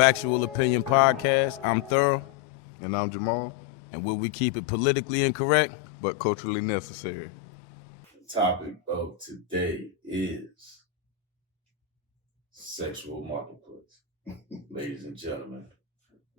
Factual Opinion Podcast. I'm Thorough. And I'm Jamal. And will we keep it politically incorrect, but culturally necessary? The topic of today is sexual marketplace. Ladies and gentlemen,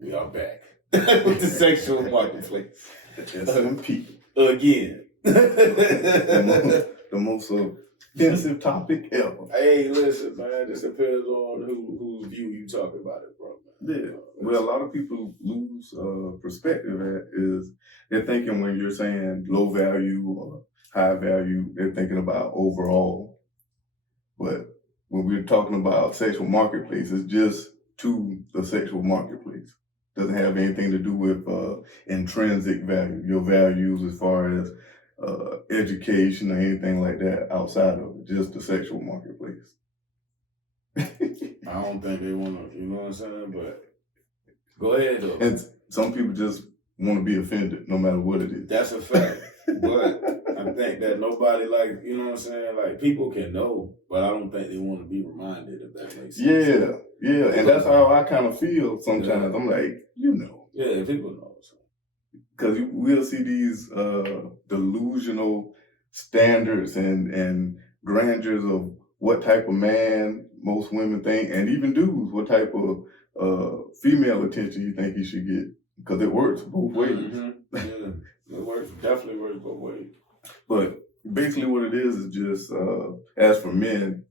we are back with the sexual marketplace. SIMP. Again. The most offensive topic ever. Hey, listen, man, this depends on whose view you talking about it from. Yeah. Well, a lot of people lose perspective is they're thinking when you're saying low value or high value, they're thinking about overall. But when we're talking about sexual marketplace, it's just to the sexual marketplace. Doesn't have anything to do with intrinsic value, your values as far as education or anything like that outside of it, just the sexual marketplace. I don't think they want to, you know what I'm saying? But go ahead, though. And some people just want to be offended no matter what it is. That's a fact. But I think that nobody, like, you know what I'm saying? Like, people can know, but I don't think they want to be reminded, if that makes sense. Yeah. And that's how I kind of feel sometimes. Yeah. I'm like, you know. Yeah, people know. Because we'll see these delusional standards and grandeurs of what type of man most women think, and even dudes, what type of female attention you think he should get. Because it works both ways. Mm-hmm. Yeah, it works, definitely works both ways. But basically what it is just, as for men,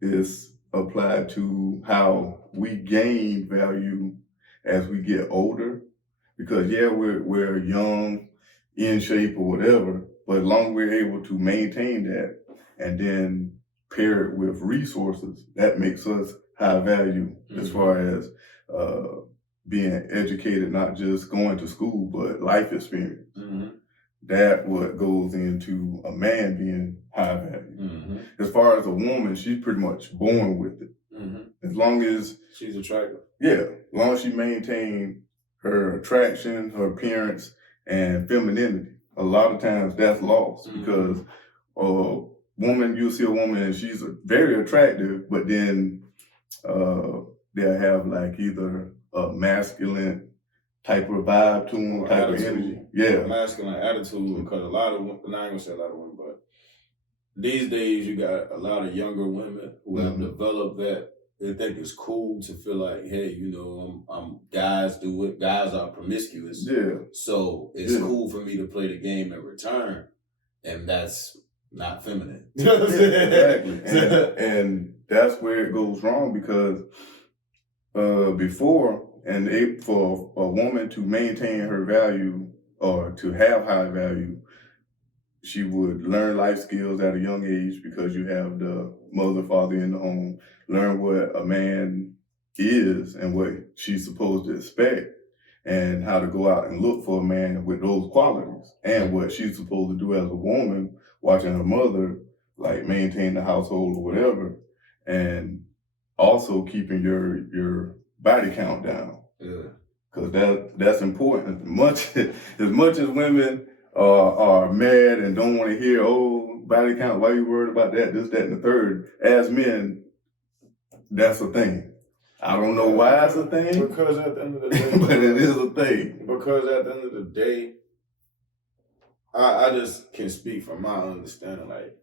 it's applied to how we gain value as we get older. Because we're young, in shape or whatever, but as long as we're able to maintain that and then pair it with resources, that makes us high value as far as being educated, not just going to school, but life experience. Mm-hmm. That what goes into a man being high value. Mm-hmm. As far as a woman, she's pretty much born with it. Mm-hmm. As long as she's attractive. Yeah, as long as she maintains her attraction, her appearance, and femininity. A lot of times that's lost because you'll see a woman and she's very attractive, but then they'll have like either a masculine type of vibe to them, type of energy. Yeah. Masculine attitude, because a lot of women, I ain't gonna say a lot of women, but these days you got a lot of younger women who have developed that. They think it's cool to feel like, hey, you know, I'm guys do it. Guys are promiscuous. Yeah. So it's cool for me to play the game in return. And that's not feminine. Exactly. And that's where it goes wrong because before, for a woman to maintain her value or to have high value, she would learn life skills at a young age because you have the mother, father in the home, learn what a man is and what she's supposed to expect and how to go out and look for a man with those qualities and what she's supposed to do as a woman, watching her mother, like maintain the household or whatever, and also keeping your body count down. Yeah. Because that's important. As much as women are mad and don't want to hear, body count, why you worried about that, this, that, and the third. As men, that's a thing. I don't know why it's a thing. Because at the end of the day. But it is a thing. Because at the end of the day, I just can speak from my understanding. Like,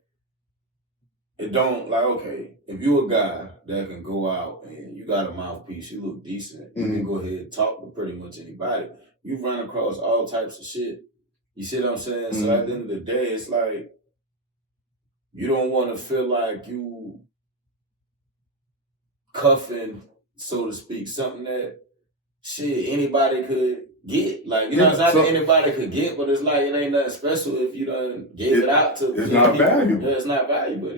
it don't, like, okay, if you a guy that can go out and you got a mouthpiece, you look decent, you can go ahead and talk to pretty much anybody. You run across all types of shit. You see what I'm saying? Mm-hmm. So at the end of the day, it's like, you don't want to feel like you cuffing, so to speak, something that anybody could get. Like, you know, it's not that anybody could get, but it's like, it ain't nothing special if you done gave it out to It's not valuable. Yeah, it's not valuable.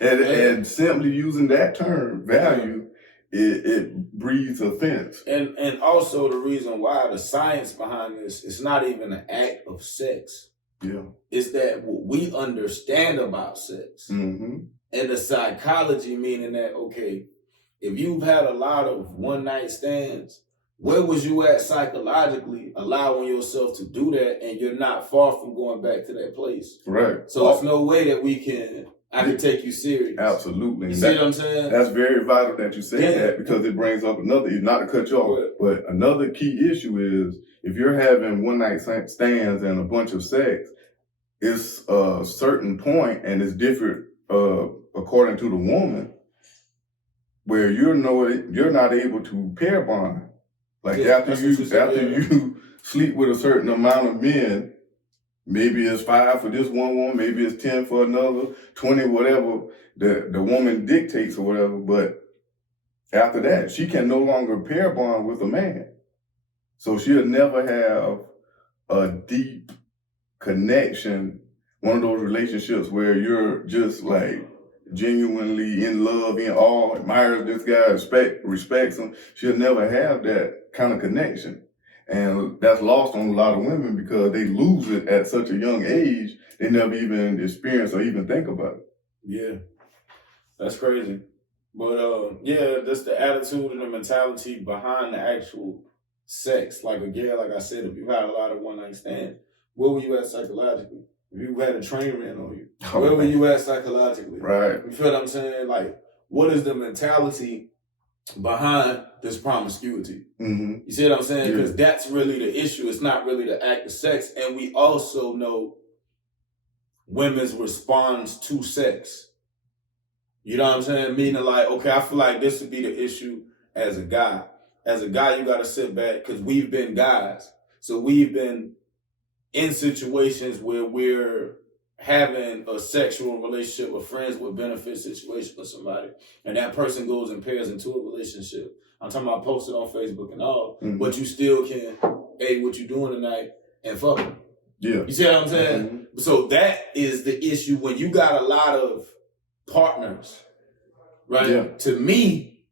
and simply using that term, value, it breeds offense. And also the reason why, the science behind this, it's not even an act of sex. Yeah. It's that what we understand about sex. Mm-hmm. And the psychology, meaning that, okay, if you've had a lot of one-night stands, where was you at psychologically allowing yourself to do that, and you're not far from going back to that place? Right. So it's no way that we can I can take you serious. Absolutely. You see what I'm saying? That's very vital that you say that, because it brings up another, not to cut you off, but another key issue is if you're having one night stands and a bunch of sex, it's a certain point, and it's different according to the woman, where you're not able to pair bond. Like after you sleep with a certain amount of men, maybe it's 5 for this one woman, maybe it's 10 for another, 20, whatever the woman dictates or whatever. But after that, she can no longer pair bond with a man. So she'll never have a deep connection, one of those relationships where you're just like genuinely in love, in awe, admires this guy, respects him. She'll never have that kind of connection. And that's lost on a lot of women because they lose it at such a young age. They never even experience or even think about it. Yeah, that's crazy. But that's the attitude and the mentality behind the actual sex. Like again, like I said, if you had a lot of one night stands, where were you at psychologically? If you had a train ran on you, where were you at psychologically? Right. You feel what I'm saying? Like, what is the mentality behind this promiscuity? Mm-hmm. You see what I'm saying? Because that's really the issue. It's not really the act of sex. And we also know women's response to sex. You know what I'm saying? Meaning like, okay, I feel like this would be the issue as a guy. As a guy, you got to sit back because we've been guys. So we've been in situations where we're having a sexual relationship with friends with benefit situation with somebody, and that person goes and pairs into a relationship. I'm talking about posted on Facebook and all, but you still can, hey, what you doing tonight, and fuck them. Yeah. You see what I'm saying? Mm-hmm. So that is the issue when you got a lot of partners, right? Yeah. To me,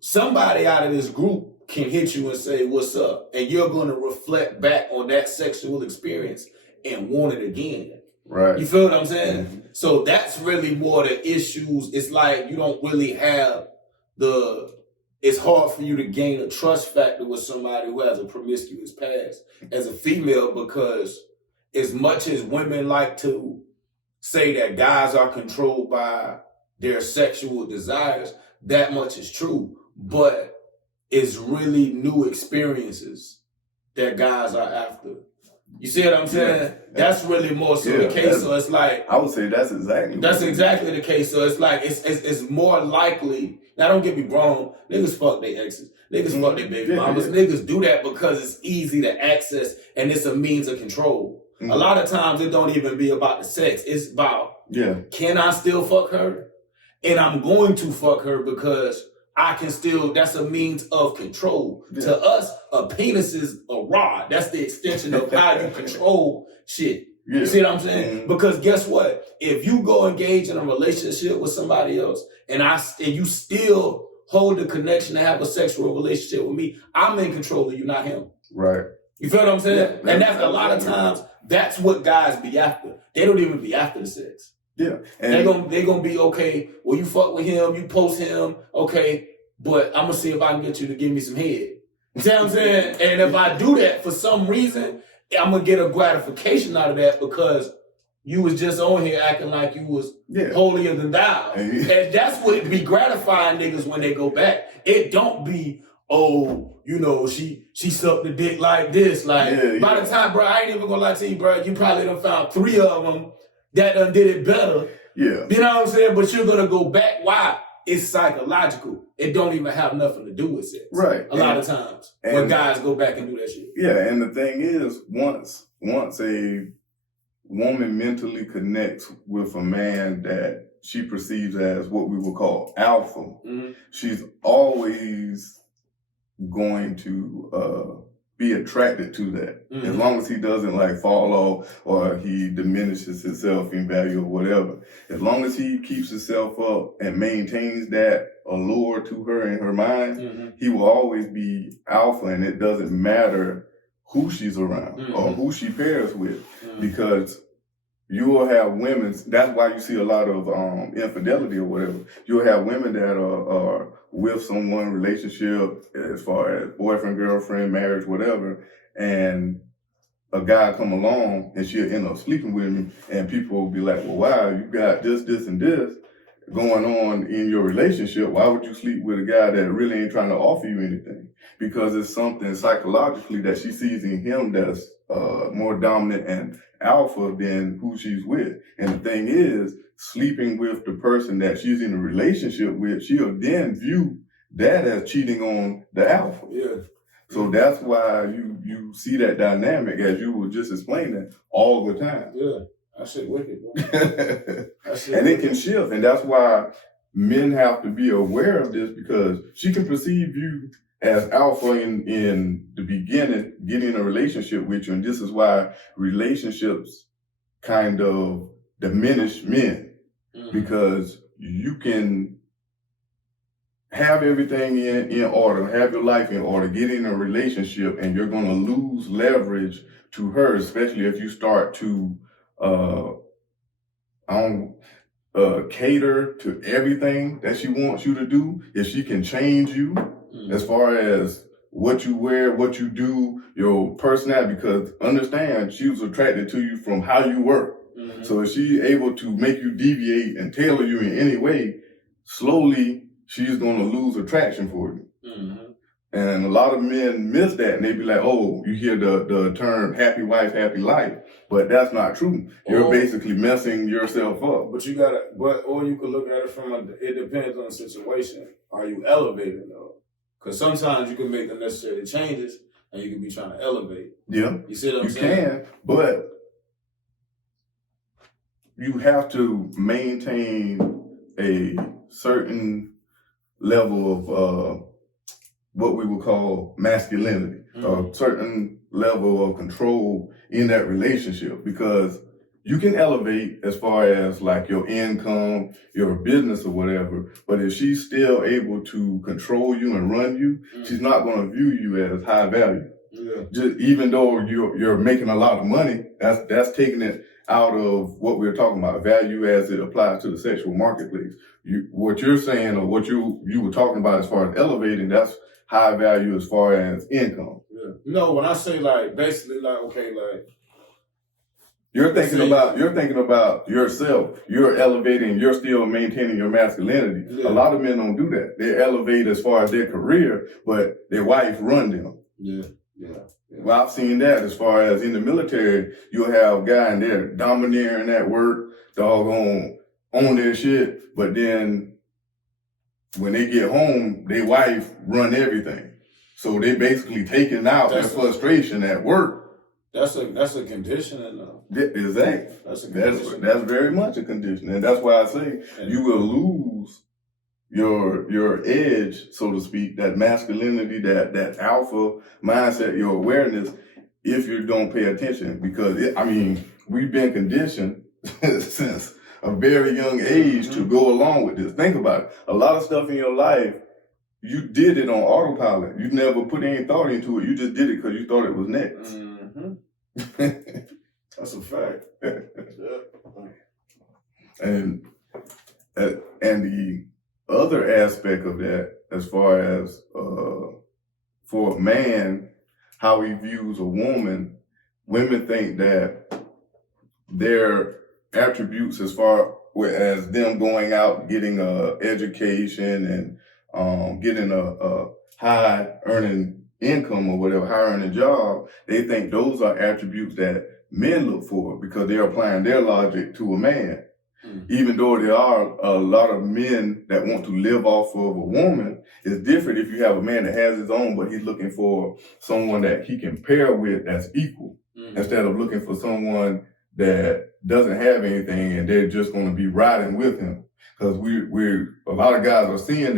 somebody out of this group can hit you and say, what's up? And you're going to reflect back on that sexual experience and want it again. Right. You feel what I'm saying? Mm-hmm. So that's really more the issues. It's like you don't really have it's hard for you to gain a trust factor with somebody who has a promiscuous past as a female, because as much as women like to say that guys are controlled by their sexual desires, that much is true. But it's really new experiences that guys are after. You see what I'm saying? Yeah. That's really more so the case. So it's like, I would say that's exactly the case. So it's like it's more likely. Now don't get me wrong, niggas fuck their exes, niggas fuck their baby mamas, niggas do that because it's easy to access and it's a means of control. A lot of times it don't even be about the sex. It's about can I still fuck her? And I'm going to fuck her because I can still, that's a means of control. Yeah. To us, a penis is a rod. That's the extension of how you control shit. Yeah. You see what I'm saying? Mm-hmm. Because guess what? If you go engage in a relationship with somebody else and you still hold the connection to have a sexual relationship with me, I'm in control of you, not him. Right. You feel what I'm saying? Yeah. And that's a lot of times, that's what guys be after. They don't even be after the sex. Yeah. And they gonna be, okay, well, you fuck with him, you post him, okay, but I'm gonna see if I can get you to give me some head. You see what I'm saying? And if I do that for some reason, I'm gonna get a gratification out of that because you was just on here acting like you was holier than thou. And that's what be gratifying niggas when they go back. It don't be, oh, you know, she sucked the dick like this. Like, by the time, bro, I ain't even gonna lie to you, bro, you probably done found 3 of them that done did it better. Yeah. You know what I'm saying? But you're gonna go back. Why? It's psychological. It don't even have nothing to do with sex. Right. A lot of times when guys go back and do that shit. Yeah, and the thing is, once a woman mentally connects with a man that she perceives as what we would call alpha, she's always going to be attracted to that. As long as he doesn't like fall off or he diminishes himself in value or whatever. As long as he keeps himself up and maintains that allure to her in her mind, he will always be alpha, and it doesn't matter who she's around or who she pairs with, because you will have women, that's why you see a lot of infidelity or whatever. You'll have women that are with someone, relationship, as far as boyfriend, girlfriend, marriage, whatever, and a guy come along and she'll end up sleeping with him, and people will be like, well, wow, you got this, and this going on in your relationship. Why would you sleep with a guy that really ain't trying to offer you anything? Because it's something psychologically that she sees in him that's more dominant and alpha than who she's with. And the thing is, sleeping with the person that she's in a relationship with, she'll then view that as cheating on the alpha. Yeah. So that's why you see that dynamic, as you were just explaining, all the time. Yeah. That shit wicked, bro. And it can shift. And that's why men have to be aware of this, because she can perceive you as alpha in the beginning, getting in a relationship with you. And this is why relationships kind of diminish men, because you can have everything in order, have your life in order, get in a relationship, and you're going to lose leverage to her, especially if you start to cater to everything that she wants you to do. If she can change you as far as what you wear, what you do, your personality, because understand, she was attracted to you from how you work. So if she's able to make you deviate and tailor you in any way, slowly she's going to lose attraction for you. And a lot of men miss that, and they be like, oh, you hear the term happy wife, happy life, but that's not true. You're basically messing yourself up. But you gotta, or you could look at it from it depends on the situation. Are you elevating though? Because sometimes you can make the necessary changes and you can be trying to elevate. Yeah. You see what I'm saying? You can, but you have to maintain a certain level of what we would call masculinity, a certain level of control in that relationship, because you can elevate as far as like your income, your business or whatever, but if she's still able to control you and run you, she's not going to view you as high value. Just even though you're making a lot of money, that's taking it out of what we're talking about, value as it applies to the sexual marketplace. What you're saying, or what you were talking about as far as elevating, that's high value as far as income. Yeah. No, when I say like basically like, okay, like you're thinking about yourself. You're elevating, you're still maintaining your masculinity. Yeah. A lot of men don't do that. They elevate as far as their career, but their wife run them. Yeah. Well, I've seen that as far as in the military, you'll have a guy in there domineering at work, doggone on their shit, but then when they get home, their wife run everything. So they basically taking out their frustration at work. That's a conditioning though. Exactly. That's very much a condition. And that's why I say you will lose your edge, so to speak, that masculinity, that alpha mindset, your awareness, if you don't pay attention. Because we've been conditioned since a very young age to go along with this. Think about it. A lot of stuff in your life, you did it on autopilot. You never put any thought into it. You just did it because you thought it was next. That's a fact. And the other aspect of that, as far as for a man, how he views a woman, women think that their attributes as far as them going out, getting a education and getting a high earning income or whatever, high earning job, they think those are attributes that men look for because they're applying their logic to a man. Even though there are a lot of men that want to live off of a woman, it's different if you have a man that has his own, but he's looking for someone that he can pair with that's equal, instead of looking for someone that doesn't have anything and they're just going to be riding with him. Because a lot of guys are seeing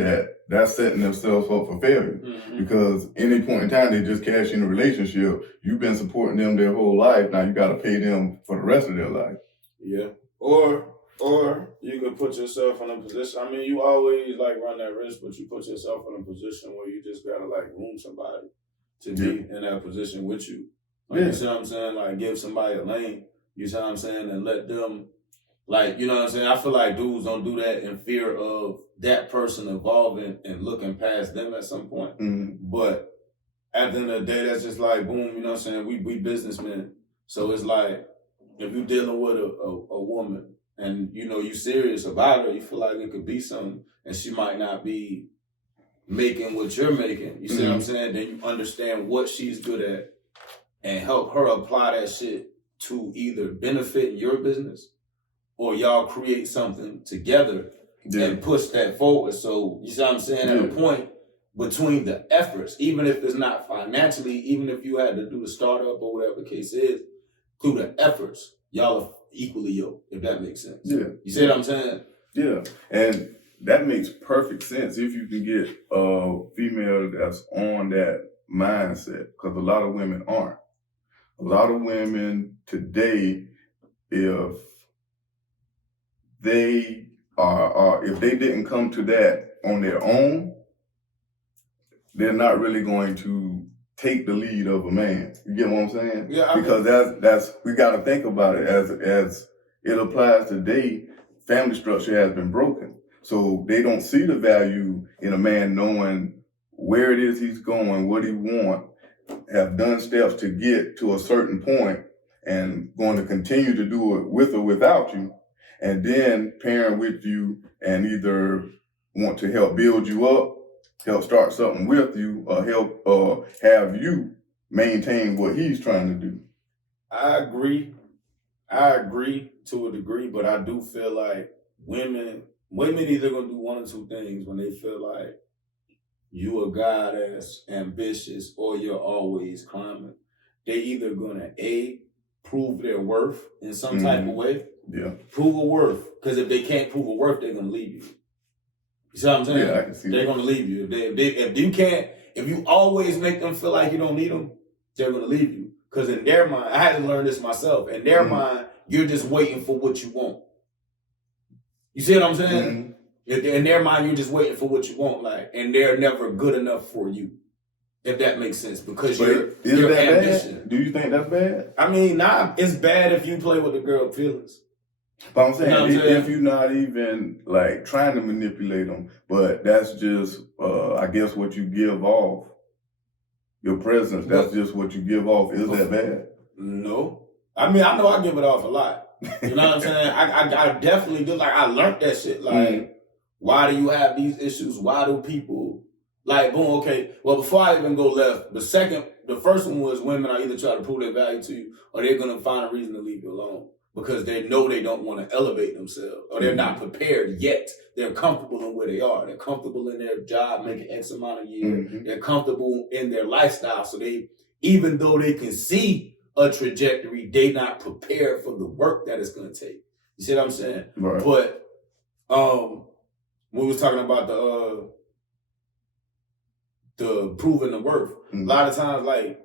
that's setting themselves up for failure. Because any point in time they just cash in a relationship, you've been supporting them their whole life. Now you got to pay them for the rest of their life. Yeah. Or you could put yourself in a position. You always like run that risk, but you put yourself in a position where you just gotta like groom somebody to be in that position with you. You see what I'm saying? Like give somebody a lane. You see what I'm saying? And let them, like, you know what I'm saying? I feel like dudes don't do that in fear of that person evolving and looking past them at some point. But at the end of the day, that's just like boom. You know what I'm saying? We businessmen. So it's like, if you're dealing with a woman and, you know, you serious about her, you feel like it could be something, and she might not be making what you're making. You see what I'm saying? Then you understand what she's good at and help her apply that shit to either benefit your business or y'all create something together and push that forward. So, you see what I'm saying? At a point between the efforts, even if it's not financially, even if you had to do the startup or whatever the case is, through the efforts, y'all are equally yoked, if that makes sense. Yeah. You see what I'm saying? Yeah. And that makes perfect sense if you can get a female that's on that mindset, because a lot of women aren't. A lot of women today, if they if they didn't come to that on their own, they're not really going to take the lead of a man. You get what I'm saying? Yeah. Because that's we got to think about it as it applies today. Family structure has been broken, so they don't see the value in a man knowing where it is he's going, what he wants, have done steps to get to a certain point, and going to continue to do it with or without you, and then parent with you and either want to help build you up, help start something with you, or help have you maintain what he's trying to do. I agree to a degree, but I do feel like women either gonna do one or two things when they feel like you a guy that's ambitious or you're always climbing. They either gonna prove their worth in some type of way. Yeah. Prove a worth, because if they can't prove a worth, they're gonna leave you. You see what I'm saying? Yeah, I can see they're gonna leave you. If you always make them feel like you don't need them, they're gonna leave you. Because in their mind, I had to learn this myself. In their mind, you're just waiting for what you want. You see what I'm saying? In their mind, you're just waiting for what you want, like, and they're never good enough for you. If that makes sense, because your ambition. Bad? Do you think that's bad? I mean, it's bad if you play with the girl feelings. But I'm saying, you know what I'm saying? If you're not even like trying to manipulate them, but that's just, I guess, what you give off. Your presence, that's just what you give off. Is that bad? No. I mean, I know I give it off a lot. You know what I'm saying? I definitely do. Like, I learned that shit. Like, why do you have these issues? Why do people, like, boom, okay. Well, before I even go left, the first one was women are either try to prove their value to you or they're going to find a reason to leave you alone because they know they don't want to elevate themselves or they're not prepared yet. They're comfortable in where they are. They're comfortable in their job, making X amount of years. They're comfortable in their lifestyle. So even though they can see a trajectory, they not prepared for the work that it's going to take. You see what I'm saying? Right. But we was talking about the proving the worth. A lot of times, like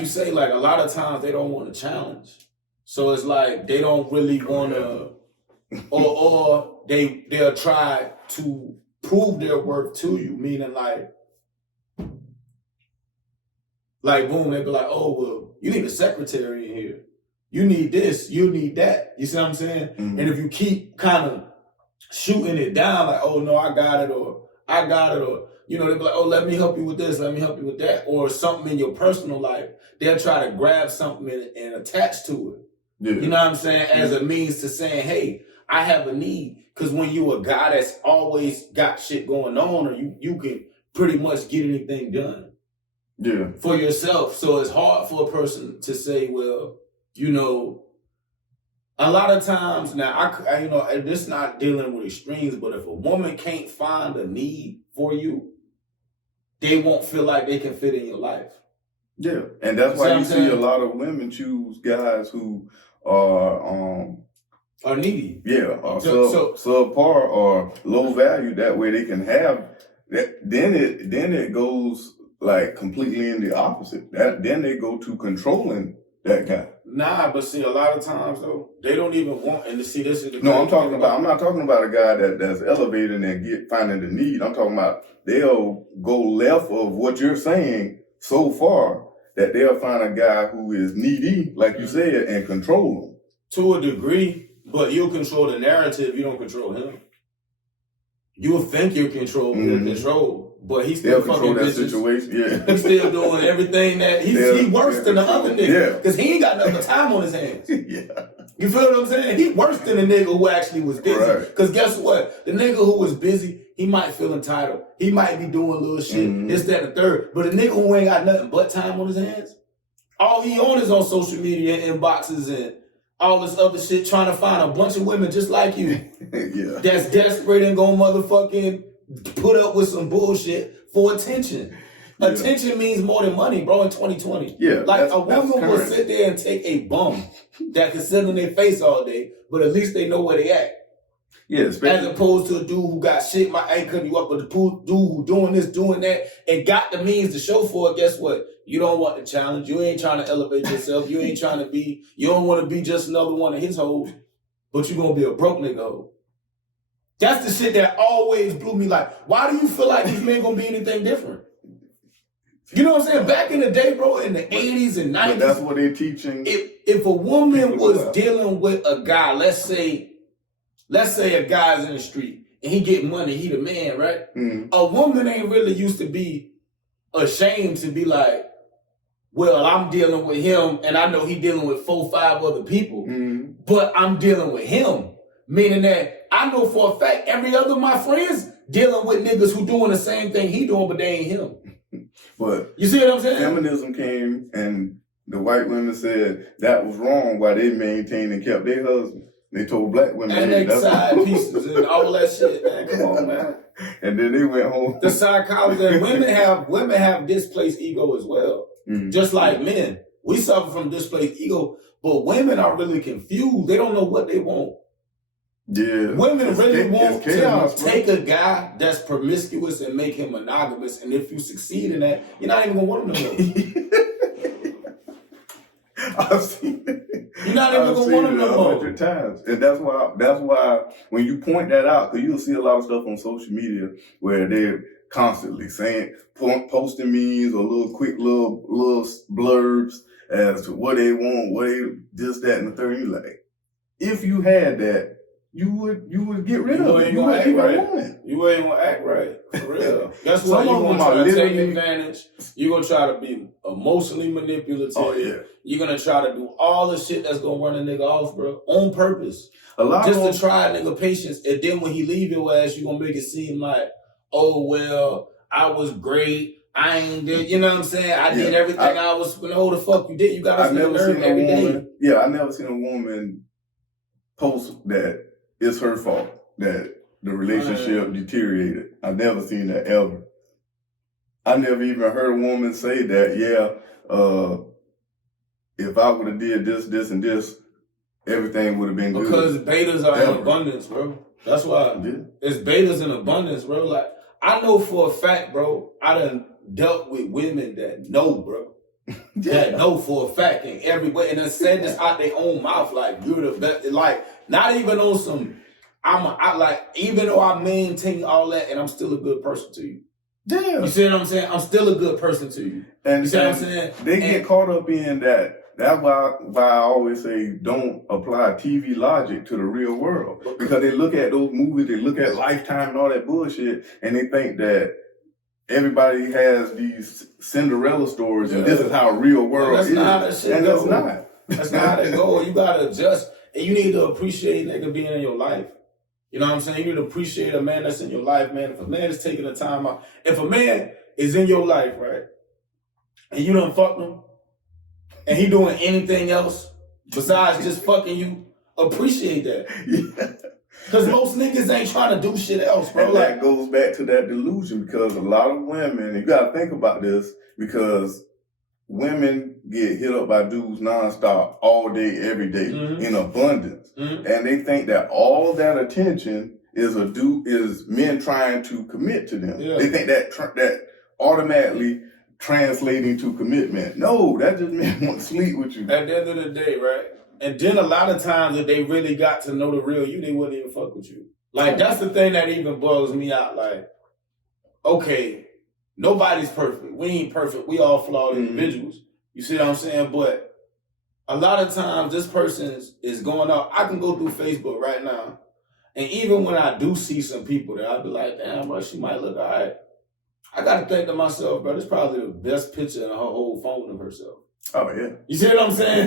you say, like a lot of times they don't want to challenge. So it's like they don't really want to, or they'll try to prove their worth to you. Meaning like boom, they be like, oh well, you need a secretary in here. You need this. You need that. You see what I'm saying? And if you keep kind of shooting it down, like, oh no, I got it, or you know, they'll be like, oh, let me help you with this, let me help you with that, or something in your personal life. They'll try to grab something and attach to it. Yeah. You know what I'm saying? As a means to saying, hey, I have a need. Because when you a guy that's always got shit going on, or you can pretty much get anything done for yourself. So it's hard for a person to say, well, you know, a lot of times now, I you know, this not dealing with extremes, but if a woman can't find a need for you, they won't feel like they can fit in your life. Yeah, and that's why you see a lot of women choose guys who are needy. Yeah, or subpar or low value. That way they can have that. Then it goes like completely in the opposite. Then they go to controlling that guy. Nah, but see, a lot of times though, they don't even want. And to see, this is the no. I'm not talking about a guy that's elevating and finding the need. I'm talking about they'll go left of what you're saying so far that they'll find a guy who is needy, like you said, and control him to a degree. But you'll control the narrative. You don't control him. You will think you're controlled, you're controlled, but he's still They'll fucking control that bitches. situation. Yeah. He's still doing everything that he's worse than the other nigga. Yeah. Because he ain't got nothing time on his hands. Yeah. You feel what I'm saying? He worse than the nigga who actually was busy. Right. Because guess what? The nigga who was busy, he might feel entitled. He might be doing little shit, this, that, and the third. But the nigga who ain't got nothing but time on his hands, all he on is on social media and inboxes and all this other shit, trying to find a bunch of women just like you. Yeah. That's desperate and gonna motherfucking put up with some bullshit for attention. Yeah. Attention means more than money, bro, in 2020. Yeah. Like a woman will sit there and take a bum that can sit on their face all day, but at least they know where they at. Yeah, as opposed to a dude who got shit, my ain't cutting you up, but the dude who doing this, doing that, and got the means to show for it, guess what? You don't want the challenge. You ain't trying to elevate yourself. You ain't trying to be, you don't want to be just another one of his hoes, but you gonna be a broke nigga hoe. That's the shit that always blew me. Like, why do you feel like these men gonna be anything different? You know what I'm saying? Back in the day, bro, in the 80s and 90s. But that's what they're teaching. If a woman was dealing with a guy, let's say a guy's in the street and he getting money, he the man, right? Mm. A woman ain't really used to be ashamed to be like, well, I'm dealing with him and I know he dealing with 4, 5 other people, but I'm dealing with him. Meaning that I know for a fact every other of my friends dealing with niggas who doing the same thing he doing, but they ain't him. But you see what I'm saying? Feminism came and the white women said that was wrong while they maintained and kept their husbands. They told black women. And they side pieces and all that shit, man. Come on, man. And then they went home. The psychology, and women have displaced ego as well. Just like men. We suffer from displaced ego, but women are really confused. They don't know what they want. Yeah. Women really want to take a guy that's promiscuous and make him monogamous, and if you succeed in that, you're not even gonna want him no more. I've seen it. You're not even gonna want him no more. 100 times, and that's why when you point that out, because you'll see a lot of stuff on social media where they're constantly saying, posting memes or quick little blurbs as to what they want, this, that, and the third. You're like, if you had that, you would get rid of it. You wouldn't even want it. You ain't gonna act right. For real. That's why you're gonna try to take advantage. You're gonna try to be emotionally manipulative. Oh, yeah. You're gonna try to do all the shit that's gonna run a nigga off, bro. On purpose. Just to try a nigga patience. And then when he leave your ass, you gonna make it seem like, oh, well, I was great. I ain't did, you know what I'm saying? I did everything I was, no, the fuck you did. You gotta see the nerve every day. Yeah, I never seen a woman post that it's her fault that the relationship deteriorated. I've never seen that ever. I never even heard a woman say that, if I would have did this, and this, everything would have been good. Because betas are in abundance, bro. That's why. It's betas in abundance, bro. Like, I know for a fact, bro, I done dealt with women that know, bro. That know for a fact in every way. And then said this out their own mouth, like, you're the best. Like, not even on some, even though I maintain all that and I'm still a good person to you. Yeah. You see what I'm saying? I'm still a good person to you. And you see what I'm saying? They get caught up in that. That's why I always say don't apply TV logic to the real world. Because they look at those movies, they look at Lifetime and all that bullshit, and they think that everybody has these Cinderella stories and this is how real world is. That's not how that shit and go. that's not. That's not how that go. You gotta adjust. And you need to appreciate nigga being in your life. You know what I'm saying? You need to appreciate a man that's in your life, man. If a man is taking the time out, if a man is in your life, right, and you done fucked him, and he doing anything else besides just fucking you, appreciate that. Because most niggas ain't trying to do shit else, bro. And that goes back to that delusion because a lot of women, you gotta think about this, because women get hit up by dudes nonstop all day, every day in abundance. And they think that all that attention is men trying to commit to them. Yeah. They think that automatically translating to commitment. No, that just men want to sleep with you. At the end of the day, right? And then a lot of times if they really got to know the real you, they wouldn't even fuck with you. Like, that's the thing that even bugs me out. Like, okay, nobody's perfect. We ain't perfect. We all flawed individuals. You see what I'm saying? But a lot of times this person is going out. I can go through Facebook right now And even when I do see some people that I'd be like, damn, bro, she might look all right. I got to think to myself, bro, this is probably the best picture in her whole phone of herself. Oh, yeah. You see what I'm saying?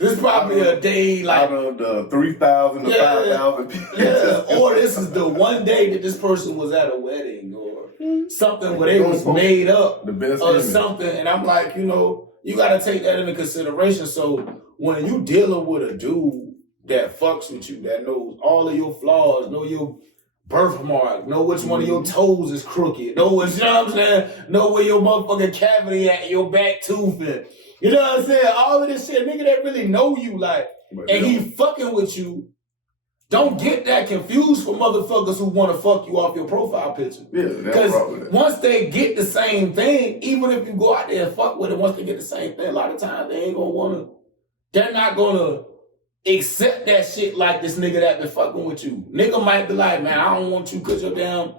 This is probably a day like... Out of the 3,000 to 5,000 people. Yeah, or this is the one day that this person was at a wedding or something where they was made up the best or image. something. And I'm like, you know, you got to take that into consideration. So when you dealing with a dude that fucks with you, that knows all of your flaws, know your birthmark, know which one of your toes is crooked, know what, you know what I'm saying? Know where your motherfucking cavity at, your back tooth is. You know what I'm saying? All of this shit, nigga that really know you, like, and he fucking with you. Don't get that confused for motherfuckers who want to fuck you off your profile picture. Yeah, because once they get the same thing, even if you go out there and fuck with it, once they get the same thing, a lot of times they ain't gonna wanna, they're not gonna accept that shit like this nigga that been fucking with you. Nigga might be like, man, I don't want you because your damn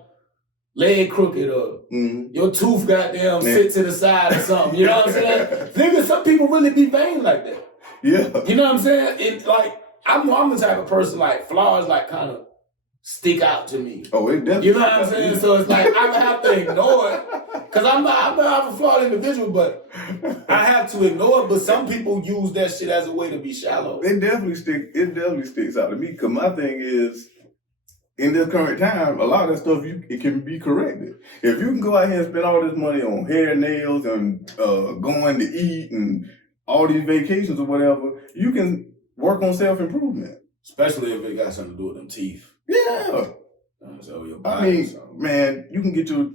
leg crooked or your tooth goddamn sit to the side or something. You know what I'm saying? Nigga, some people really be vain like that. Yeah. You know what I'm saying? It's like, I'm the type of person like flaws like kind of stick out to me. Oh, it definitely. You know what I'm saying? So it's like I have to ignore it because I'm a flawed individual, but I have to ignore it. But some people use that shit as a way to be shallow. It definitely sticks out to me because my thing is, in this current time, a lot of that stuff it can be corrected. If you can go out here and spend all this money on hair, nails, and going to eat and all these vacations or whatever, you can work on self-improvement. Especially if it got something to do with them teeth. Yeah. So your I body mean, man, you can get your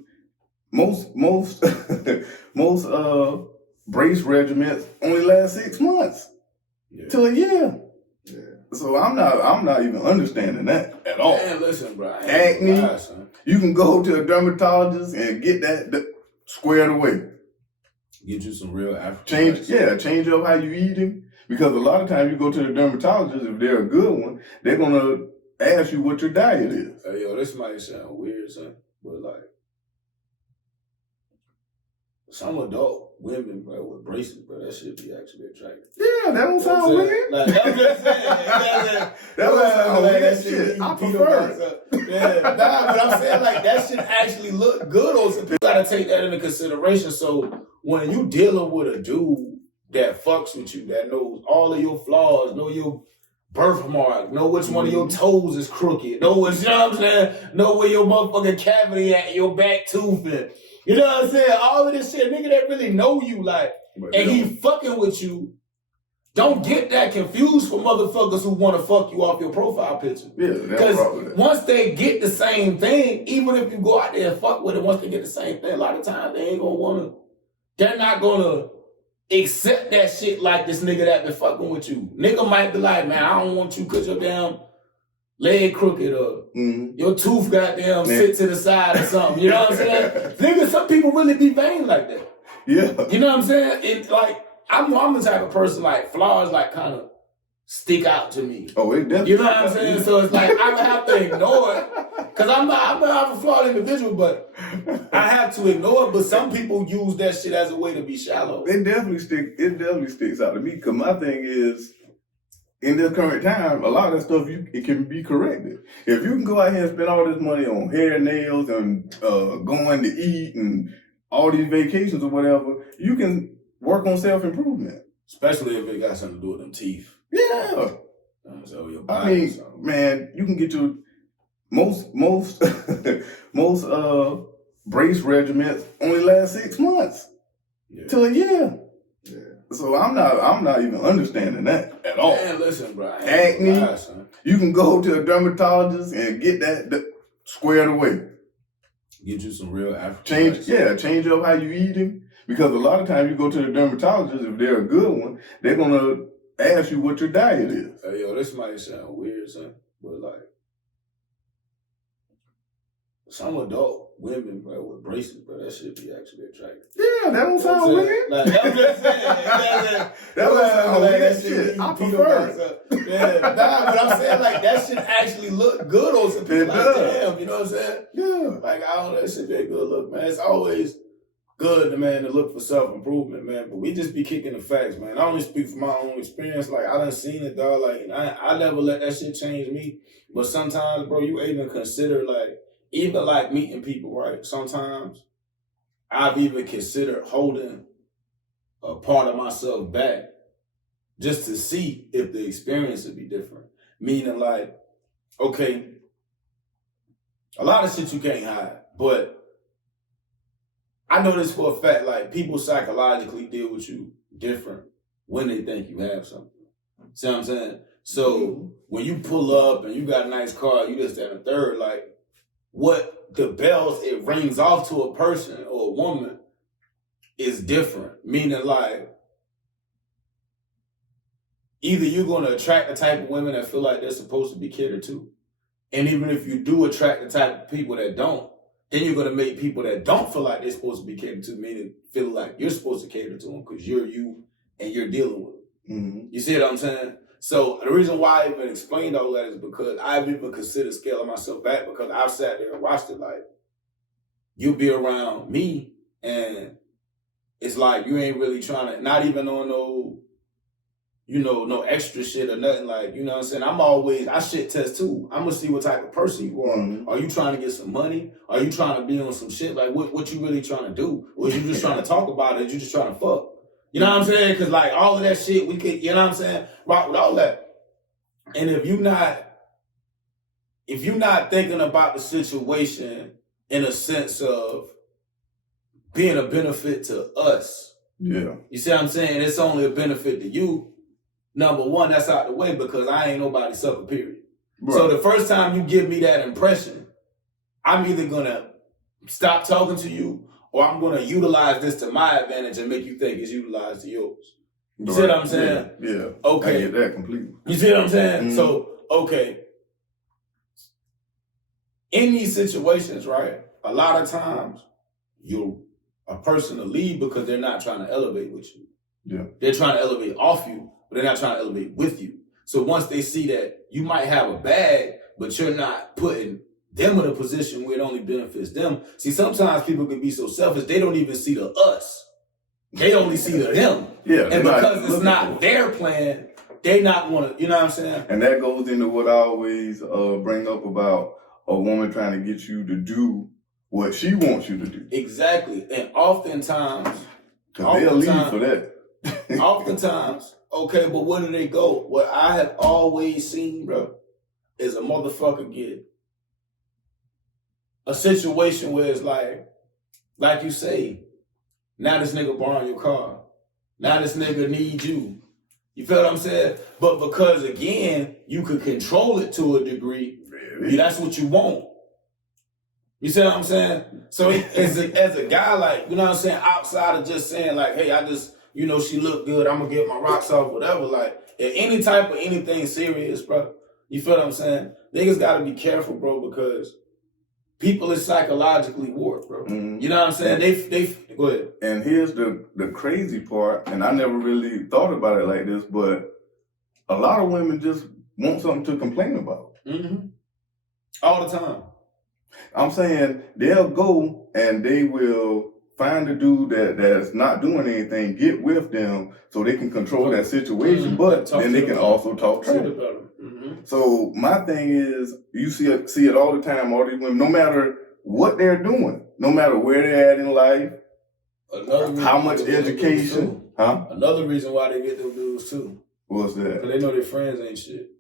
most brace regimens only last 6 months to a year. Yeah. So I'm not even understanding that at all. Man, listen, bro. Acne, you can go to a dermatologist and get that squared away. Get you some real African. Change up how you eating. Because a lot of times you go to the dermatologist, if they're a good one, they're gonna ask you what your diet is. Hey, yo, this might sound weird, son, but like some adult women, bro, with braces, bro, that shit be actually attractive. Yeah, that don't sound weird. Like, I'm just saying. That don't sound weird. Shit, I prefer it. Yeah, but I'm saying like that shit actually look good on some people. You gotta take that into consideration. So when you dealing with a dude that fucks with you, that knows all of your flaws, know your birthmark, know which one of your toes is crooked, know what, you know what I'm saying? Know where your motherfucking cavity at, your back tooth is. You know what I'm saying? All of this shit, nigga that really know you, like, and he fucking with you. Don't get that confused for motherfuckers who want to fuck you off your profile picture. Yeah, because once they get the same thing, even if you go out there and fuck with it, once they get the same thing, a lot of times they ain't gonna wanna, they're not gonna accept that shit like this nigga that been fucking with you. Nigga might be like, man, I don't want you because your damn leg crooked or your tooth goddamn sit to the side or something. You know what I'm saying? Nigga, some people really be vain like that. Yeah. You know what I'm saying? It's like, I'm the type of person like flaws like kind of stick out to me. Oh, it definitely. You know what I'm saying? So it's like I have to ignore it because I'm a flawed individual, but I have to ignore it. But some people use that shit as a way to be shallow. It definitely sticks out to me because my thing is, in this current time, a lot of that stuff it can be corrected. If you can go out here and spend all this money on hair, nails, and going to eat and all these vacations or whatever, you can work on self-improvement. Especially if it got something to do with them teeth. Yeah. So your I body mean, man, you can get your most brace regimens only last 6 months to a year. Yeah. So I'm not even understanding that at all. Man, listen, bro. Acne, you can go to a dermatologist and get that squared away. Get you some real African. Change up how you eating. Because a lot of times you go to the dermatologist, if they're a good one, they're gonna ask you what your diet is. Hey, yo, this might sound weird, son, but like some adult women, bro, with braces, bro, that shit be actually attractive. Yeah, that don't sound weird. Like, I'm just saying. That don't sound weird. That shit, I prefer it. Yeah, but I'm saying like that shit actually look good on some people. Like, damn, you know what I'm saying? Yeah. Like, I don't know, that shit be a good look, man. It's always good, man, to look for self-improvement, man, but we just be kicking the facts, man. I only speak from my own experience. Like, I done seen it, dog. Like, I never let that shit change me. But sometimes, bro, you even consider, like, even like meeting people, right? Sometimes I've even considered holding a part of myself back just to see if the experience would be different. Meaning, like, okay, a lot of shit you can't hide, but I know this for a fact, like, people psychologically deal with you different when they think you have something. See what I'm saying? So when you pull up and you got a nice car, you just at a third, like, what the bells it rings off to a person or a woman is different. Meaning, like, either you're going to attract the type of women that feel like they're supposed to be catered to, and even if you do attract the type of people that don't, then you're going to make people that don't feel like they're supposed to be catered to, meaning feel like you're supposed to cater to them because you're you and you're dealing with them. Mm-hmm. You see what I'm saying? So the reason why I even explained all that is because I've even considered scaling myself back, because I've sat there and watched it. Like, you'll be around me and it's like you ain't really trying to, not even on no, you know, no extra shit or nothing. Like, you know what I'm saying? I shit test too. I'm gonna see what type of person you are. Mm-hmm. Are you trying to get some money? Are you trying to be on some shit? Like, what you really trying to do? Or you just trying to talk about it? You just trying to fuck? You know what I'm saying? Because, like, all of that shit, we could, you know what I'm saying? Rock with all that. And if you're not thinking about the situation in a sense of being a benefit to us, Yeah. you see what I'm saying? It's only a benefit to you. Number one, that's out the way because I ain't nobody's sucker, period. Right. So the first time you give me that impression, I'm either going to stop talking to you or I'm going to utilize this to my advantage and make you think it's utilized to yours. You see what I'm saying? Yeah. Okay. I get that completely. You see what I'm saying? Mm-hmm. So, okay. In these situations, right, a lot of times you're a person to leave because they're not trying to elevate with you. Yeah. They're trying to elevate off you, but they're not trying to elevate with you. So once they see that you might have a bag, but you're not putting them in a position where it only benefits them. See, sometimes people can be so selfish, they don't even see the us. They only see the them. Yeah. And because it's not their plan, they not want to, you know what I'm saying? And that goes into what I always bring up about a woman trying to get you to do what she wants you to do. Exactly. And oftentimes, they'll leave for that. Oftentimes, okay, but where do they go? What I have always seen, bro, is a motherfucker get a situation where it's like you say, now this nigga borrowing your car. Now this nigga need you. You feel what I'm saying? But because, again, you could control it to a degree, that's what you want. You see what I'm saying? So as a guy, like, you know what I'm saying, outside of just saying, like, hey, I just, you know, she look good, I'm going to get my rocks off, whatever. Like, if any type of anything serious, bro, you feel what I'm saying? Niggas got to be careful, bro, because people is psychologically warped, bro. Mm-hmm. You know what I'm saying? They go ahead. And here's the crazy part, and I never really thought about it like this, but a lot of women just want something to complain about. Mm-hmm. All the time. I'm saying they'll go and they will find a dude that's not doing anything, get with them so they can control that situation, mm-hmm. but then they can also talk trash. Mm-hmm. So my thing is, you see it all the time, all these women, no matter what they're doing, no matter where they're at in life, how much education. Huh? Another reason why they get those dudes too. What's that? Because they know their friends ain't shit.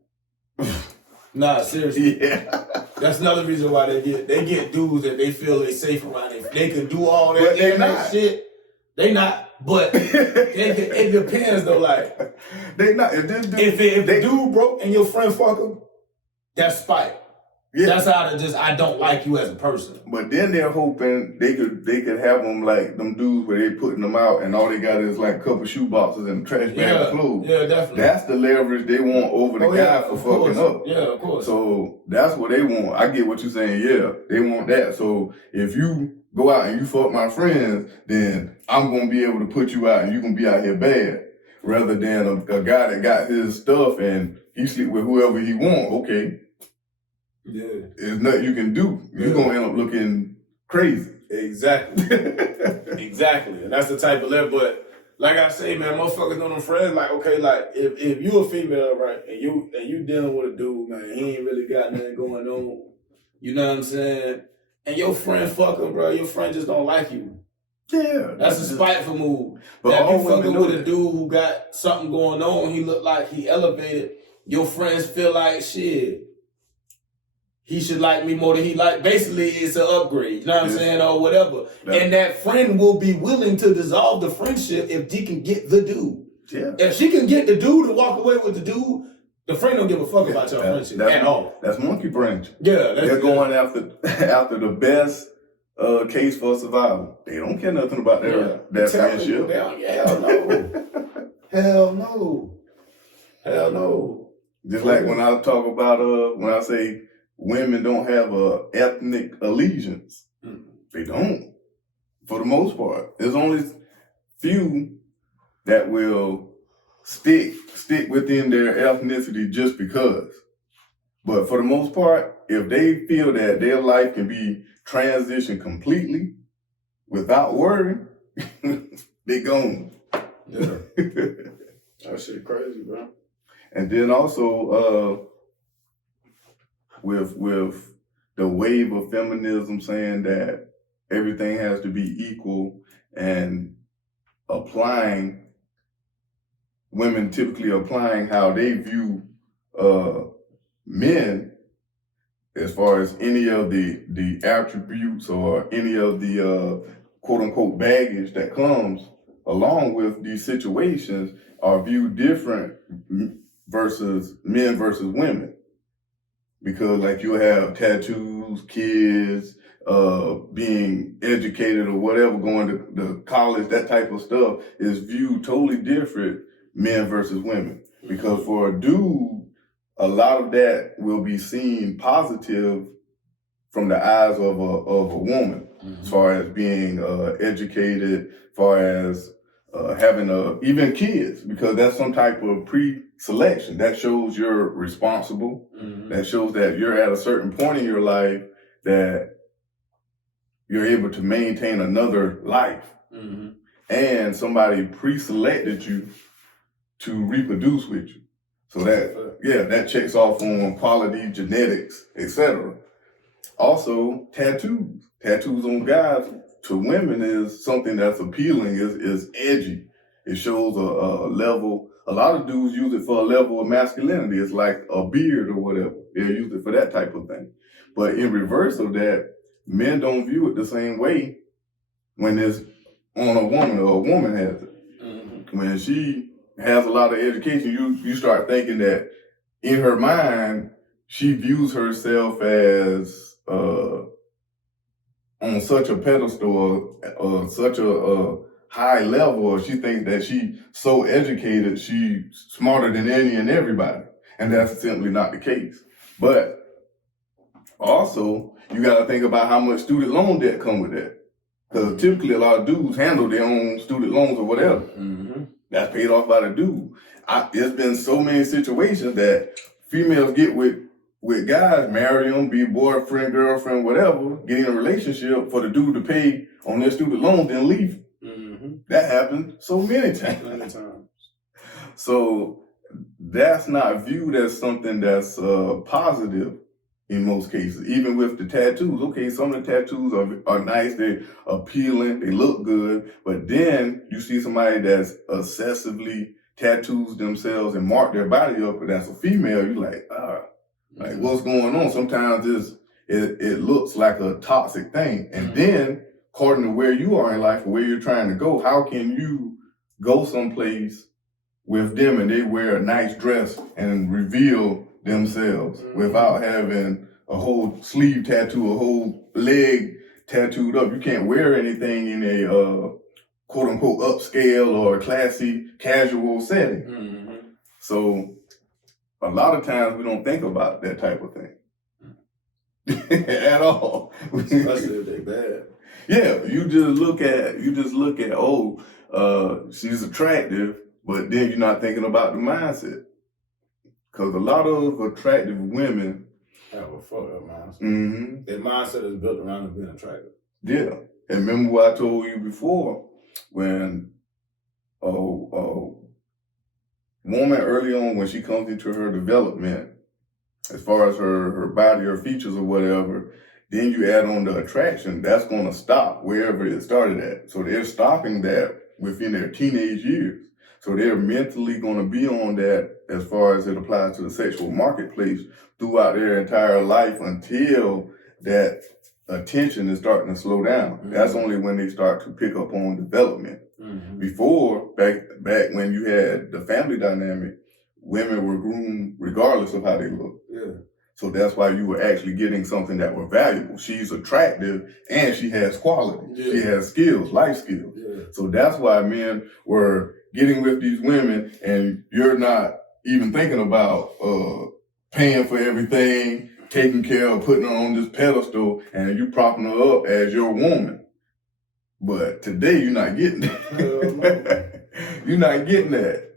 Nah, seriously. Yeah. That's another reason why they get dudes that they feel they safe around. They can do all that, but they're not. Shit. They not. But it depends though. Like they not. If the dude broke and your friend fuck him, that's spite. Yeah. That's out of just I don't like you as a person. But then they're hoping they could have them like them dudes where they putting them out and all they got is like a couple shoe boxes and a trash bag of clothes. Yeah, definitely. That's the leverage they want over the guy for fucking up. Yeah, of course. So that's what they want. I get what you're saying. Yeah, they want that. So if you go out and you fuck my friends, then I'm gonna be able to put you out and you gonna be out here bad. Rather than a guy that got his stuff and he sleep with whoever he want. Okay. Yeah. There's nothing you can do. You're going to end up looking crazy. Exactly. Exactly. And that's the type of level. But like I say, man, motherfuckers know them friends. Like, okay, like if you a female, right, and you dealing with a dude, man, he ain't really got nothing going on. You know what I'm saying? And your friend fuck him, bro. Your friend just don't like you. Yeah. That's a spiteful move. But now, all if you fucking women with know a that. dude who got something going on, he look like he elevated, your friends feel like shit. He should like me more than he like. Basically, it's an upgrade. You know what I'm saying? Or whatever. And that friend will be willing to dissolve the friendship if she can get the dude. Yeah. If she can get the dude to walk away with the dude, the friend don't give a fuck about your friendship at all. That's monkey branch. Yeah. They're going after the best case for survival. They don't care nothing about that friendship. Hell no. Hell no. Hell no. Just like when I talk about when I say women don't have a ethnic allegiance. They don't. For the most part. There's only few that will stick within their ethnicity just because. But for the most part, if they feel that their life can be transitioned completely without worry, they gone. Yeah. That shit crazy, bro. And then also with the wave of feminism saying that everything has to be equal and women typically applying how they view men as far as any of the attributes or any of the quote unquote baggage that comes along with these situations are viewed different versus men versus women. Because like you have tattoos, kids, being educated or whatever, going to college, that type of stuff is viewed totally different men versus women. Because for a dude, a lot of that will be seen positive from the eyes of a woman, as far as being educated, as far as having even kids, because that's some type of pre-selection. That shows you're responsible. That shows that you're at a certain point in your life that you're able to maintain another life. And somebody pre-selected you to reproduce with you. So that checks off on quality, genetics, etc. Also, tattoos. Tattoos on guys to women is something that's appealing, is edgy. It shows a level. A lot of dudes use it for a level of masculinity. It's like a beard or whatever. They'll use it for that type of thing. But in reverse of that, men don't view it the same way when it's on a woman or a woman has it. When she has a lot of education, you start thinking that in her mind, she views herself as on such a pedestal or such a high level, or she thinks that she's so educated, she's smarter than any and everybody. And that's simply not the case. But also, you got to think about how much student loan debt come with that. Because typically a lot of dudes handle their own student loans or whatever. That's paid off by the dude. There's been so many situations that females get with guys, marry them, be boyfriend, girlfriend, whatever, get in a relationship for the dude to pay on their student loans, then leave. That happened so many times. So that's not viewed as something that's positive in most cases. Even with the tattoos, okay, some of the tattoos are nice, they're appealing, they look good, but then you see somebody that's excessively tattoos themselves and mark their body up, but that's a female, you're like, like what's going on? Sometimes it looks like a toxic thing. And then, according to where you are in life or where you're trying to go, how can you go someplace with them and they wear a nice dress and reveal themselves without having a whole sleeve tattoo, a whole leg tattooed up? You can't wear anything in a quote unquote upscale or classy casual setting. So a lot of times we don't think about that type of thing at all. Especially if they bad. Yeah, you just look at she's attractive, but then you're not thinking about the mindset. Because a lot of attractive women have a fucked up mindset. Their mindset is built around them being attractive. Yeah. And remember what I told you before, when a woman early on, when she comes into her development, as far as her body or features or whatever, then you add on the attraction, that's going to stop wherever it started at. So they're stopping that within their teenage years. So they're mentally going to be on that as far as it applies to the sexual marketplace throughout their entire life until that attention is starting to slow down. Mm-hmm. That's only when they start to pick up on development. Mm-hmm. Before, back when you had the family dynamic, women were groomed regardless of how they looked. Yeah. So that's why you were actually getting something that were valuable. She's attractive and she has quality. Yeah. She has skills, life skills. Yeah. So that's why men were getting with these women, and you're not even thinking about paying for everything, taking care of, putting her on this pedestal, and you propping her up as your woman. But today you're not getting that. You're not getting that.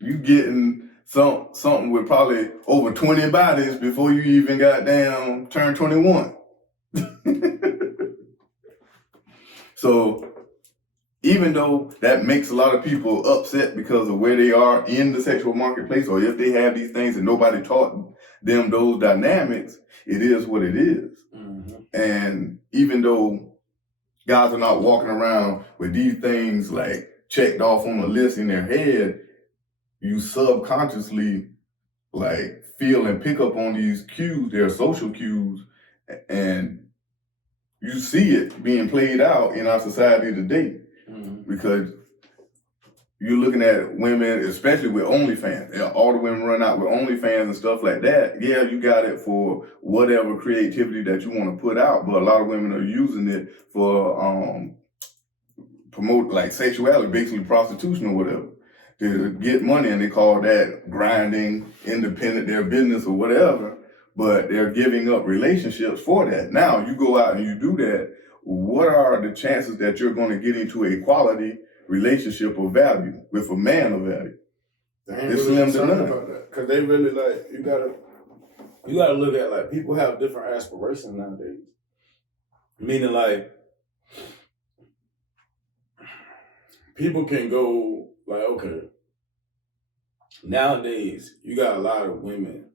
You getting something with probably over 20 bodies before you even got down turned 21. So even though that makes a lot of people upset because of where they are in the sexual marketplace, or if they have these things and nobody taught them those dynamics, it is what it is. Mm-hmm. And even though guys are not walking around with these things like checked off on a list in their head, you subconsciously like feel and pick up on these cues, their social cues, and you see it being played out in our society today. Mm-hmm. Because you're looking at women, especially with OnlyFans. All the women run out with OnlyFans and stuff like that. Yeah, you got it for whatever creativity that you want to put out, but a lot of women are using it for promote like sexuality, basically prostitution or whatever, to get money, and they call that grinding, independent, their business or whatever, but they're giving up relationships for that. Now you go out and you do that, what are the chances that you're going to get into a quality relationship of value with a man of value? It's slim to none. Because they really like, you gotta look at like people have different aspirations nowadays. Meaning like people can go like, okay, nowadays you got a lot of women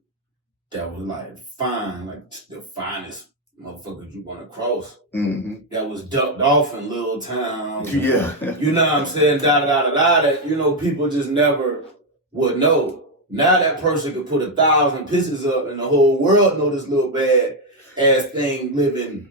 that was like fine, like the finest motherfuckers you want to cross. Mm-hmm. That was ducked off in little towns. Yeah. You know what I'm saying? That, you know, people just never would know. Now that person could put 1,000 pictures up and the whole world know this little bad ass thing living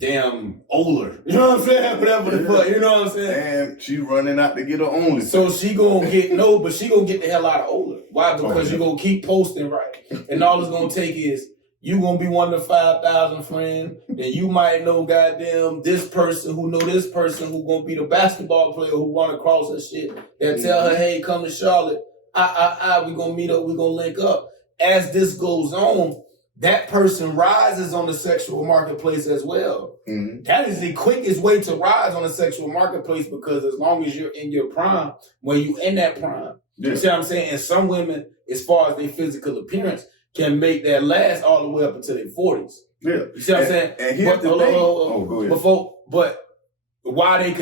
damn older. You know what I'm saying? Whatever the fuck, you know what I'm saying? And she running out to get her own. So she gonna get, but she gonna get the hell out of older. Why? Because you gonna keep posting right. And all it's gonna take is, you gonna be one of the 5,000 friends, then you might know goddamn this person who know this person who gonna be the basketball player who run across her shit that tell her, hey, come to Charlotte. We gonna meet up, we gonna link up. As this goes on, that person rises on the sexual marketplace as well. Mm-hmm. That is the quickest way to rise on the sexual marketplace, because as long as you're in your prime, when you in that prime, you see what I'm saying? And some women, as far as their physical appearance, can make that last all the way up until their 40s. Yeah. You see what I'm saying? And here's the thing. Go ahead. But why they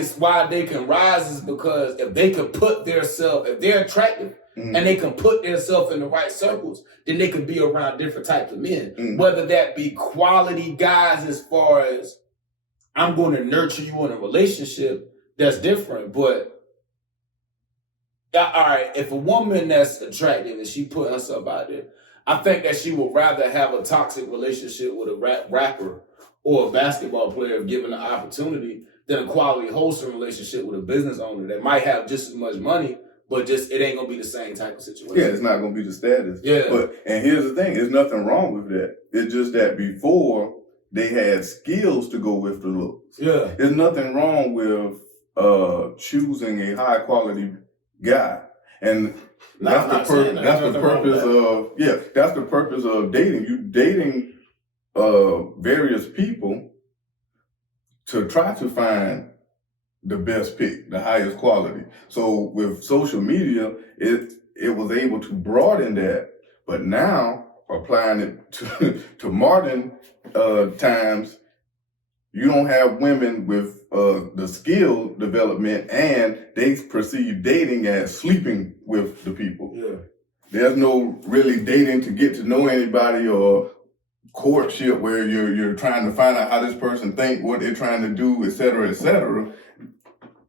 can rise is because if they can put theirself, if they're attractive, mm-hmm. and they can put themselves in the right circles, then they can be around different types of men. Mm-hmm. Whether that be quality guys, as far as I'm going to nurture you in a relationship, that's different. But all right, if a woman that's attractive and she put herself out there, I think that she would rather have a toxic relationship with a rapper or a basketball player if given the opportunity than a quality, wholesome relationship with a business owner that might have just as much money, but just it ain't gonna be the same type of situation. Yeah, it's not gonna be the status. Yeah. And here's the thing, there's nothing wrong with that. It's just that before they had skills to go with the looks. Yeah. There's nothing wrong with choosing a high quality guy. And that's the purpose of dating. You dating various people to try to find the best pick, the highest quality. So with social media, it was able to broaden that, but now applying it to modern times, you don't have women with the skill development, and they perceive dating as sleeping with the people. Yeah. There's no really dating to get to know anybody or courtship where you're trying to find out how this person think, what they're trying to do, et cetera, et cetera.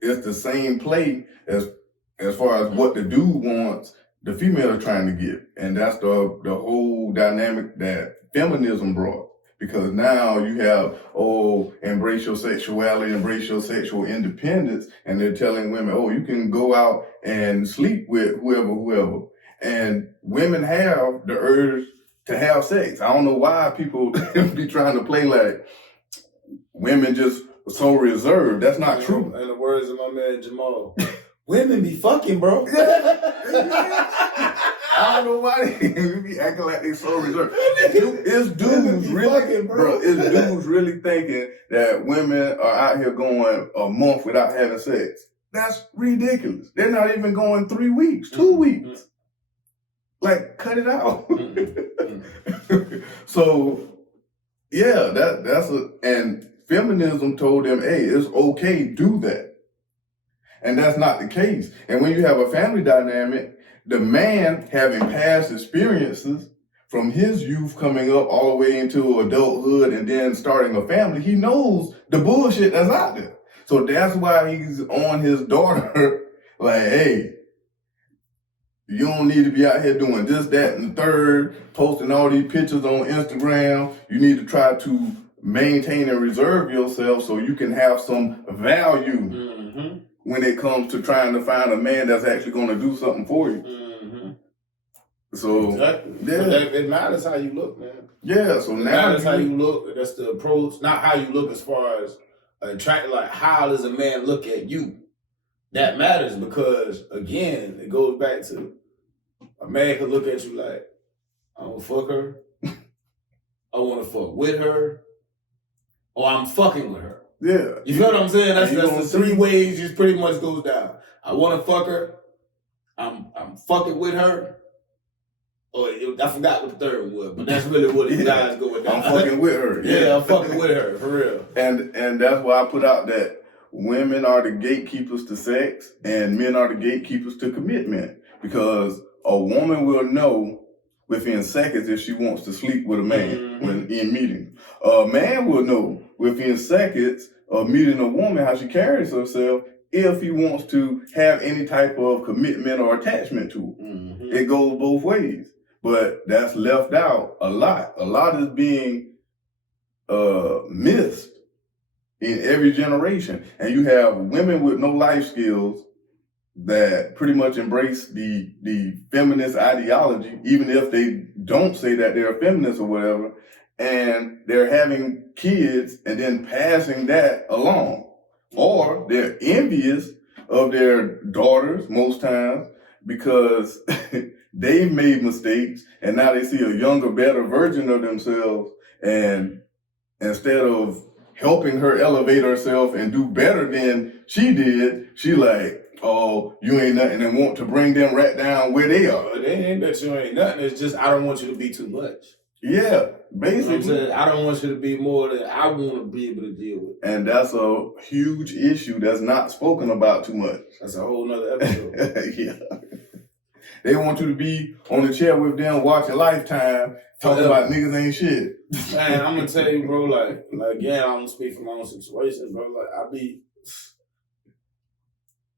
It's the same play as far as what the dude wants, the female is trying to get. And that's the whole dynamic that feminism brought. Because now you have, embrace your sexuality, embrace your sexual independence, and they're telling women, you can go out and sleep with whoever. And women have the urge to have sex. I don't know why people be trying to play like women just so reserved. That's not true. In the words of my man Jamal, women be fucking, bro. I don't know why they be acting like they so reserved. It's dudes really, fucking, it's dudes really thinking that women are out here going a month without having sex. That's ridiculous. They're not even going 3 weeks, 2 weeks. Like, cut it out. So, yeah, and feminism told them, hey, it's okay, do that. And that's not the case. And when you have a family dynamic, the man having past experiences from his youth coming up all the way into adulthood and then starting a family, he knows the bullshit that's out there. So that's why he's on his daughter like, hey, you don't need to be out here doing this, that, and the third, posting all these pictures on Instagram. You need to try to maintain and reserve yourself so you can have some value when it comes to trying to find a man that's actually going to do something for you. So, exactly. Yeah. It matters how you look, man. Yeah, so It now matters how you look. That's the approach. Not how you look as far as attract. Like, how does a man look at you? That matters because, again, it goes back to a man could look at you like, I want to fuck her, I want to fuck with her, or I'm fucking with her. Yeah. You feel what I'm saying? That's the three see? ways it pretty much goes down. I want to fuck her, I'm fucking with her, or I forgot what the third one was, but that's really what these guys going down. I'm fucking with her. Yeah, I'm fucking with her, for real. And that's why I put out that women are the gatekeepers to sex and men are the gatekeepers to commitment. Because a woman will know within seconds if she wants to sleep with a man when in meeting. A man will know within seconds of meeting a woman how she carries herself if he wants to have any type of commitment or attachment to her. It goes both ways. But that's left out a lot. A lot is being missed in every generation. And you have women with no life skills that pretty much embrace the feminist ideology, even if they don't say that they're feminists or whatever, and they're having kids and then passing that along. Or they're envious of their daughters most times because they've made mistakes and now they see a younger, better version of themselves, and instead of helping her elevate herself and do better than she did, she like, oh, you ain't nothing, and want to bring them right down where they are. It ain't that you ain't nothing. It's just I don't want you to be too much. Yeah, basically. You know what I'm saying? I don't want you to be more than I want to be able to deal with. And that's a huge issue that's not spoken about too much. That's a whole nother episode. Yeah. They want you to be on the chair with them, watching Lifetime, talking about niggas ain't shit. Man, I'm gonna tell you, bro, like again, I don't speak from my own situation, bro. Like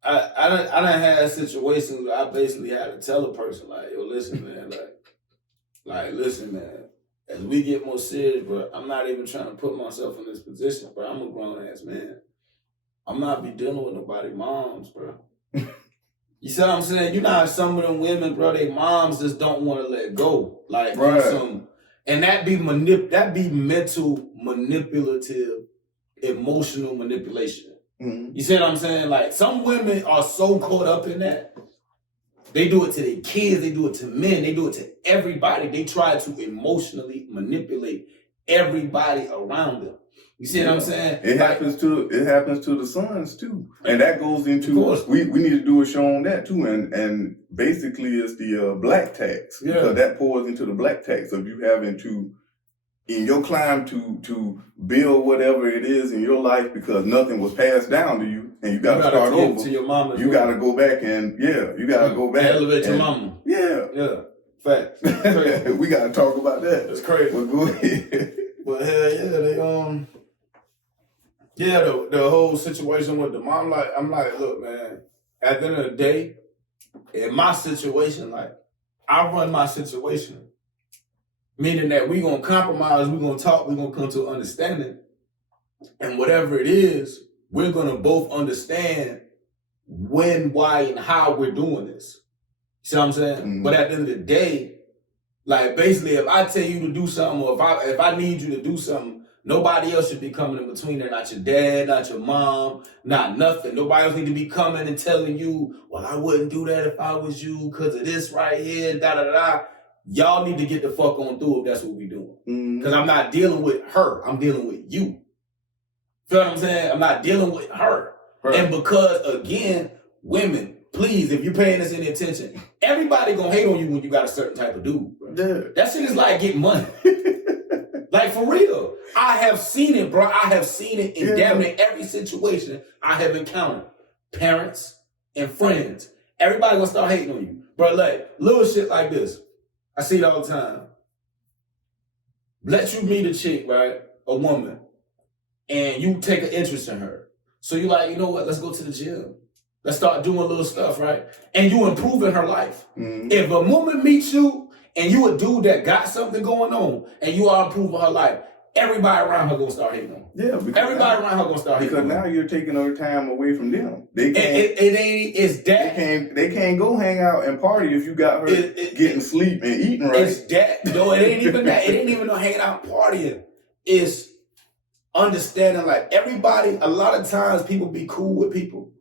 I done had situations where I basically had to tell a person, like, yo, listen, man, listen, man, as we get more serious, bro, I'm not even trying to put myself in this position, bro. I'm a grown ass man. I'm not be dealing with nobody moms, bro. You see what I'm saying? You know how some of them women, bro, they moms just don't want to let go. Like, right. And that be mental, manipulative, emotional manipulation. Mm-hmm. You see what I'm saying? Like, some women are so caught up in that. They do it to their kids. They do it to men. They do it to everybody. They try to emotionally manipulate everybody around them. You see what I'm saying? It happens to the sons too. And that goes into, we need to do a show on that too. And basically it's the black tax. Yeah. Because that pours into the black tax of you having to in your climb to build whatever it is in your life, because nothing was passed down to you, and you got to start over. To your mama. You got to go back and you got to go back. Elevate your mama. Yeah. Facts. We got to talk about that. It's crazy. Well, go ahead. But hell yeah, the whole situation with the mom, I'm like, look, man, at the end of the day, in my situation, like, I run my situation. Meaning that we gonna compromise, we gonna talk, we gonna come to an understanding. And whatever it is, we're gonna both understand when, why, and how we're doing this. See what I'm saying? Mm-hmm. But at the end of the day, like, basically, if I tell you to do something, or if I need you to do something, nobody else should be coming in between there. Not your dad, not your mom, not nothing. Nobody else need to be coming and telling you, well, I wouldn't do that if I was you because of this right here, da-da-da-da. Y'all need to get the fuck on through if that's what we doing. Because I'm not dealing with her. I'm dealing with you. Feel what I'm saying? I'm not dealing with her. Right. And because, again, women, please, if you're paying this any attention, everybody gonna hate on you when you got a certain type of dude. Bro. Yeah. That shit is like getting money. Like, for real. I have seen it, bro. I have seen it in damn near every situation I have encountered. Parents and friends. Everybody gonna start hating on you. Bro, like, little shit like this. I see it all the time. Let you meet a chick, right? A woman. And you take an interest in her. So you're like, you know what? Let's go to the gym. Let's start doing little stuff, right? And you improving her life. Mm-hmm. If a woman meets you and you a dude that got something going on and you are improving her life, everybody around her gonna start hating on. Yeah, everybody around her gonna start hating on. Because now you're taking her time away from them. They can't. It's that. They can't go hang out and party if you got her getting sleep and eating right. It's that. No, it ain't even that. It ain't even no hanging out and partying. It's understanding, like, everybody. A lot of times people be cool with people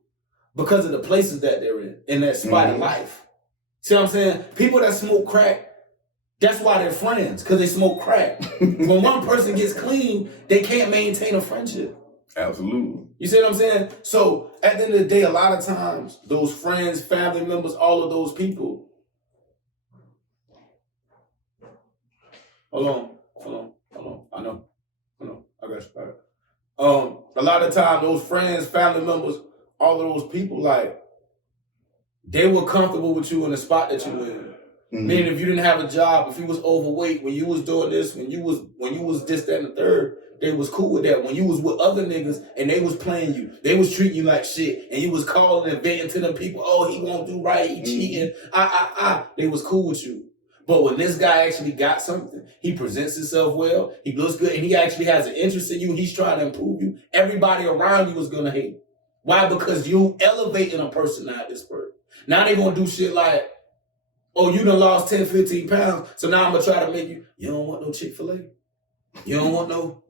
because of the places that they're in that spot in life. See what I'm saying? People that smoke crack. That's why they're friends, because they smoke crack. When one person gets clean, they can't maintain a friendship. Absolutely. You see what I'm saying? So at the end of the day, a lot of times, those friends, family members, all of those people. Hold on. I know. I got you. A lot of times, those friends, family members, all of those people, like, they were comfortable with you in the spot that you were in. Mm-hmm. Meaning, if you didn't have a job, if you was overweight, when you was doing this, when you was this, that, and the third, they was cool with that. When you was with other niggas and they was playing you, they was treating you like shit, and you was calling and venting to them people, oh, he won't do right, he cheating, they was cool with you. But when this guy actually got something, he presents himself well, he looks good, and he actually has an interest in you, he's trying to improve you, everybody around you is gonna hate. Why? Because you elevating a person, not this person. Now they gonna do shit like, oh, you done lost 10, 15 pounds, so now I'm going to try to make you don't want no Chick-fil-A? You don't want no,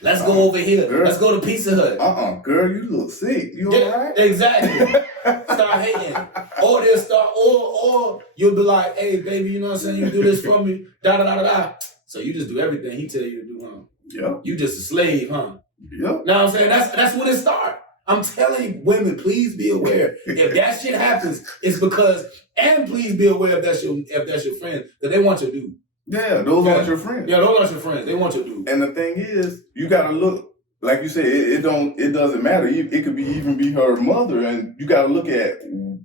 let's go over here. Girl. Let's go to Pizza Hut. Girl, you look sick. You all right? Exactly. Start hating. Or they'll start, or you'll be like, hey, baby, you know what I'm saying? You do this for me, da-da-da-da-da. So you just do everything he tell you to do, huh? Yeah. You just a slave, huh? Yeah. Know what I'm saying? That's when it starts. I'm telling women, please be aware. If that shit happens, it's because, and please be aware if that's your friend, that they want your dude. Yeah, those aren't your friends. Yeah, those aren't your friends. They want your dude. And the thing is, you gotta look, like you said, it doesn't matter. It could even be her mother, and you gotta look at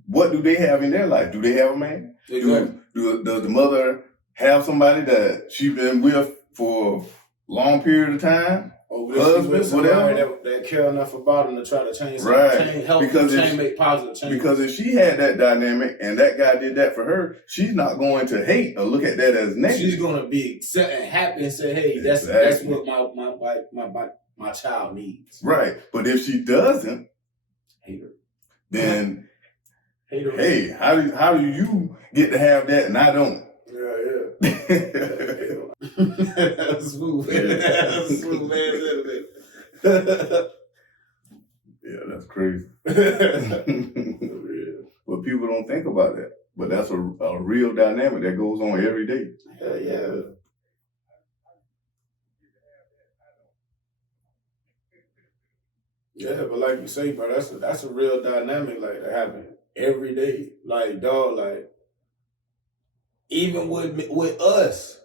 what do they have in their life. Do they have a man? Exactly. Does the mother have somebody that she's been with for a long period of time? Husband, whatever. That care enough about him to try to change, make positive change. Because if she had that dynamic and that guy did that for her, she's not going to hate or look at that as negative. She's going to be happy and say, "Hey, that's what my child needs." Right, but if she doesn't, hate her. Then hey, how do you get to have that and I don't? Yeah. That's smooth. That's smooth, man. Yeah, that's crazy. But people don't think about that. But that's a real dynamic that goes on every day. Hell yeah. Yeah, but like you say, bro, that's a real dynamic like that happen every day. Like, dog, like, even with us.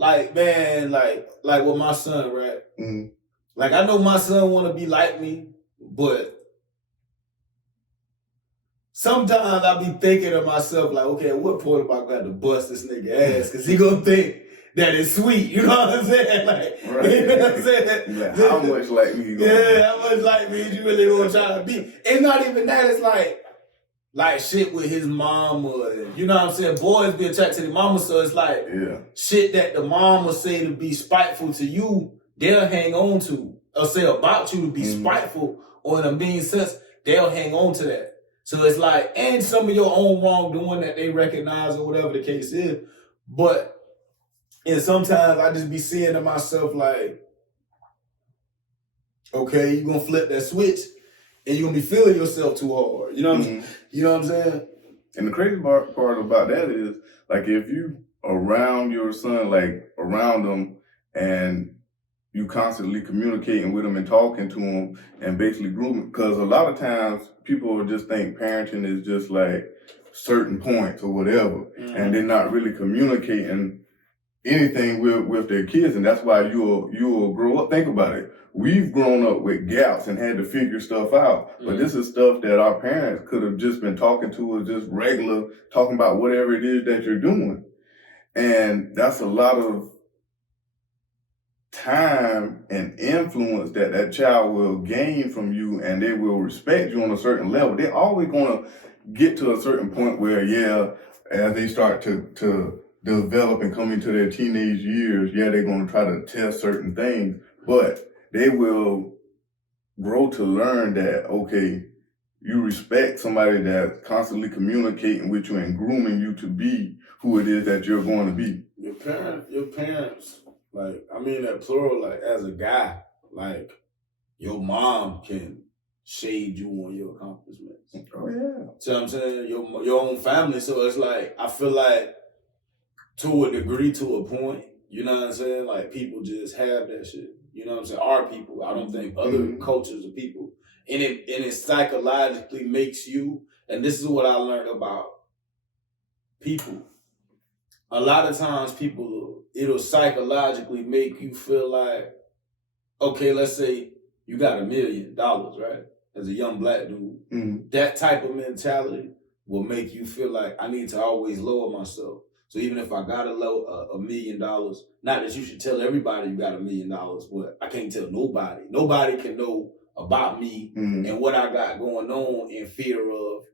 like, man, like with my son, right? Mm-hmm. Like, I know my son want to be like me, but sometimes I be thinking to myself, like, okay, at what point am I going to have to bust this nigga ass? Because he going to think that it's sweet. You know what I'm saying? Like, right. You know what I'm saying? Like, how much like me? Yeah, how much like me you really going to try to be? It's not even that. It's like shit with his mama. You know what I'm saying? Boys be attracted to the mama, so it's like shit that the mama say to be spiteful to you, they'll hang on to. Or say about you to be spiteful or in a mean sense, they'll hang on to that. So it's like, and some of your own wrongdoing that they recognize or whatever the case is. But, and sometimes I just be saying to myself like, okay, you're going to flip that switch and you're going to be feeling yourself too hard. You know what I'm saying? And the crazy part about that is, like, if you around your son, like, around him, and you constantly communicating with him and talking to him and basically grooming, because a lot of times people will just think parenting is just like certain points or whatever, and they're not really communicating anything with their kids, and that's why you'll grow up. Think about it. We've grown up with gaps and had to figure stuff out, but this is stuff that our parents could have just been talking to us, just regular, talking about whatever it is that you're doing. And that's a lot of time and influence that child will gain from you, and they will respect you on a certain level. They're always going to get to a certain point where, as they start to develop and come into their teenage years, they're going to try to test certain things, but they will grow to learn that, okay, you respect somebody that's constantly communicating with you and grooming you to be who it is that you're going to be. Your parents, like, I mean that plural, like, as a guy, like, your mom can shade you on your accomplishments. Oh, yeah. See what I'm saying? Your own family. So it's like, I feel like, to a degree, to a point, you know what I'm saying? Like, people just have that shit. You know what I'm saying? Our people. I don't think other cultures of people. And it psychologically makes you, and this is what I learned about people. A lot of times it'll psychologically make you feel like, okay, let's say you got $1 million, right? As a young black dude. That type of mentality will make you feel like I need to always lower myself. So even if I got $1 million, not that you should tell everybody you got $1 million, but I can't tell nobody. Nobody can know about me and what I got going on in fear of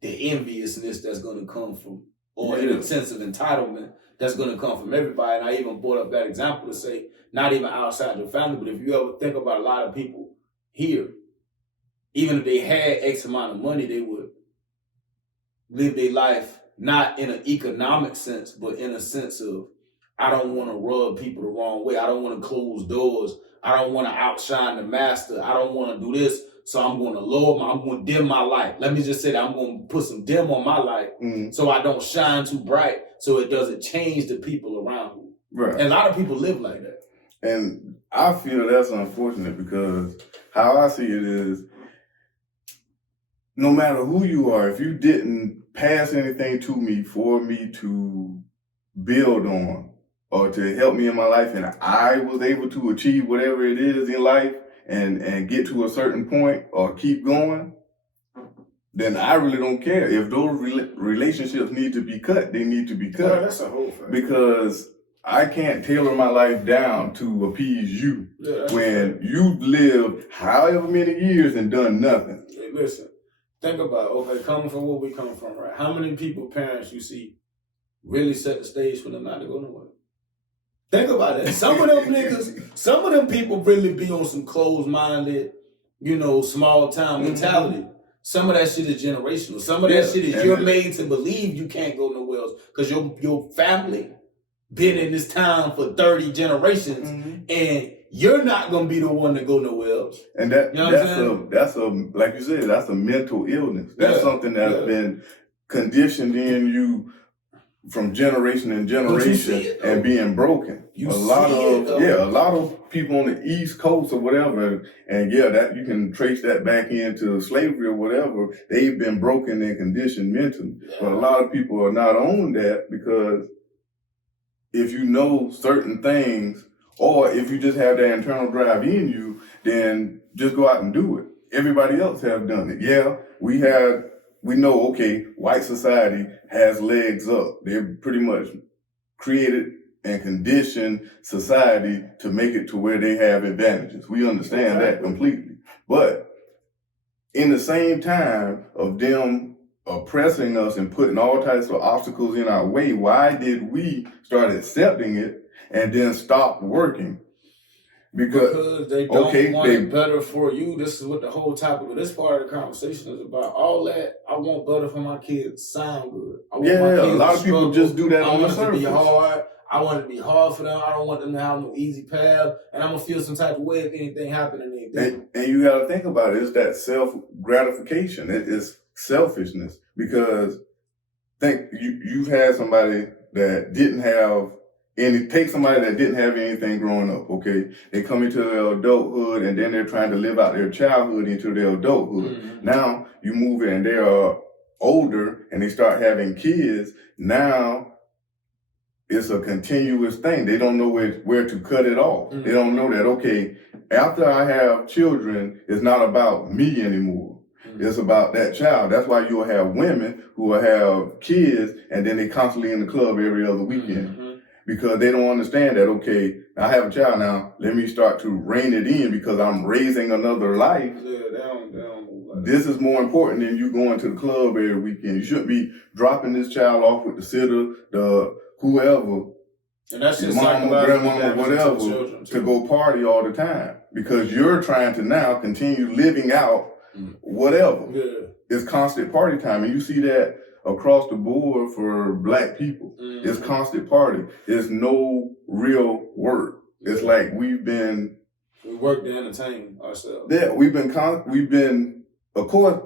the enviousness that's going to come from, or in a sense of entitlement that's going to come from everybody. And I even brought up that example to say, not even outside your family, but if you ever think about a lot of people here, even if they had X amount of money, they would live their life not in an economic sense, but in a sense of, I don't want to rub people the wrong way. I don't want to close doors. I don't want to outshine the master. I don't want to do this. So I'm going to I'm going to dim my light. Let me just say that I'm going to put some dim on my light so I don't shine too bright, so it doesn't change the people around me. Right. And a lot of people live like that. And I feel that's unfortunate, because how I see it is, no matter who you are, if you didn't pass anything to me for me to build on or to help me in my life, and I was able to achieve whatever it is in life and get to a certain point or keep going, then I really don't care. If those relationships need to be cut, they need to be cut. Well, that's a whole fact. Because I can't tailor my life down to appease you when you've lived however many years and done nothing. Hey, listen, think about, okay, coming from where we come from, right? How many parents you see really set the stage for them not to go nowhere? Think about it. Some of them niggas, some of them people really be on some closed-minded, small town mentality. Some of that shit is generational. Some of that shit is you're made to believe you can't go nowhere else because your family been in this town for 30 generations and you're not gonna be the one to go nowhere else. And that's a like you said, that's a mental illness. That's something that's been conditioned in you from generation and generation and being broken. A lot of people on the East Coast or whatever, and that you can trace that back into slavery or whatever, they've been broken and conditioned mentally. But a lot of people are not on that because if you know certain things, or if you just have that internal drive in you, then just go out and do it. Everybody else have done it. Yeah, we know, okay, white society has legs up. They're pretty much created and conditioned society to make it to where they have advantages. We understand that completely. But in the same time of them oppressing us and putting all types of obstacles in our way, why did we start accepting it and then stop working? Because they don't want it better for you. This is what the whole topic of this part of the conversation is about. All that, I want better for my kids, sound good. I want my kids a lot of people just do that on the surface. I want it to be hard. I want it to be hard for them. I don't want them to have no easy path. And I'm going to feel some type of way if anything happening. And you got to think about it. It's that self-gratification. It is selfishness. Because think you've had somebody that didn't have take somebody that didn't have anything growing up, okay? They come into their adulthood and then they're trying to live out their childhood into their adulthood. Mm-hmm. Now you move in and they are older and they start having kids. Now it's a continuous thing. They don't know where to cut it off. Mm-hmm. They don't know that, okay, after I have children, it's not about me anymore. Mm-hmm. It's about that child. That's why you'll have women who will have kids and then they constantly in the club every other weekend. Mm-hmm. Because they don't understand that, okay, I have a child now, let me start to rein it in because I'm raising another life. Yeah, this is more important than you going to the club every weekend. You shouldn't be dropping this child off with the sitter, the whoever, and that's just mama, grandmama, whatever, to go party all the time. Because you're trying to now continue living out whatever. Yeah. It's constant party time. And you see that across the board for black people. Mm-hmm. It's constant party. It's no real work. It's like we work to entertain ourselves. Yeah, we've been, of course,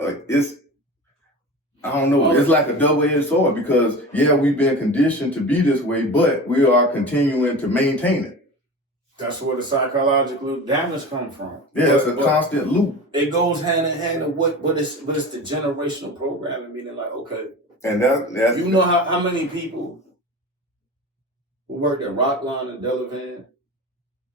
I don't know, it's like a double-edged sword because, yeah, we've been conditioned to be this way, but we are continuing to maintain it. That's where the psychological damage comes from. Yeah, it's a constant loop. It goes hand in hand with but it's the generational programming, meaning like, okay, and that's you know how many people who worked at Rockline and Delavan,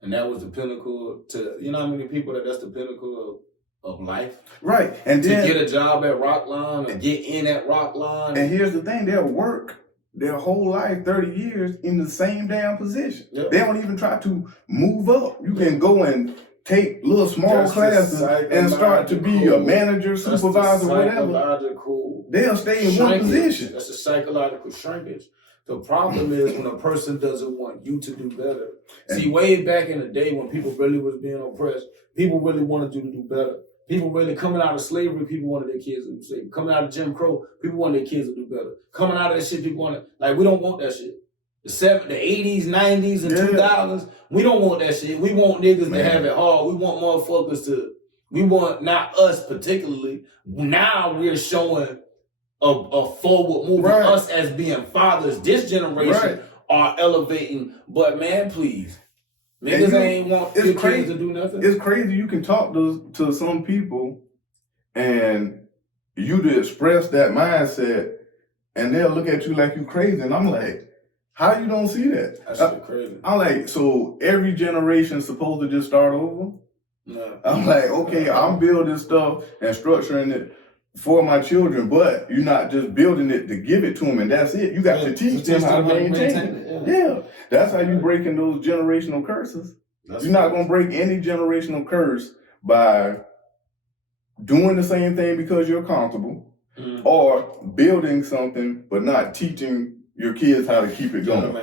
and that was the pinnacle to, you know how many people that's the pinnacle of life? Right. And to then get a job at Rockline or get in at Rockline. And here's the thing, they'll work their whole life, 30 years, in the same damn position. Yep. They don't even try to move up. You can go and take little small classes and start to be a manager, supervisor, whatever. They'll stay in one position. That's a psychological shrinkage. The problem is when a person doesn't want you to do better. See, way back in the day when people really was being oppressed, people really wanted you to do better. People really coming out of slavery, people wanted their kids to do slavery. Coming out of Jim Crow, people wanted their kids to do better. Coming out of that shit, people wanted, like, we don't want that shit. The 80s, 90s, and 2000s, we don't want that shit. We want niggas to have it hard. We want motherfuckers we want, not us particularly. Now we're showing a forward movement. Right. Us as being fathers, this generation are elevating. But man, please. Niggas ain't want your kids to do nothing. It's crazy. You can talk to some people and you to express that mindset and they'll look at you like you crazy. And I'm like, how you don't see that? That's crazy. I'm like, so every generation's supposed to just start over? No. I'm like, okay, I'm building stuff and structuring it for my children, but you're not just building it to give it to them and that's it. You got to teach them how to maintain it. Yeah. That's how you breaking those generational curses. You're not going to break any generational curse by doing the same thing because you're comfortable or building something but not teaching your kids how to keep it going.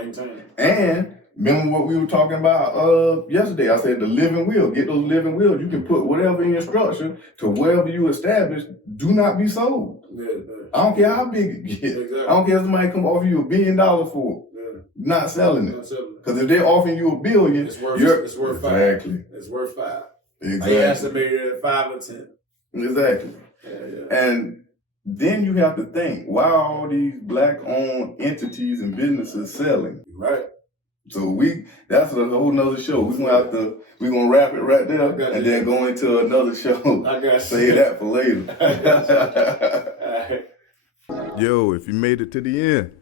And remember what we were talking about yesterday? I said the living will. Get those living wills. You can put whatever in your structure to wherever you establish. Do not be sold. I don't care how big it gets. Exactly. I don't care if somebody come offer you $1 billion for it. Not selling it. Because if they're offering you $1 billion, it's worth $5. Exactly. It's worth $5. Exactly. I estimated at 5 or 10. Exactly. Yeah. And then you have to think, why are all these black-owned entities and businesses selling? Right. So that's a whole nother show. We're gonna wrap it right there and then go into another show. I got Save that for later. Yo, if you made it to the end,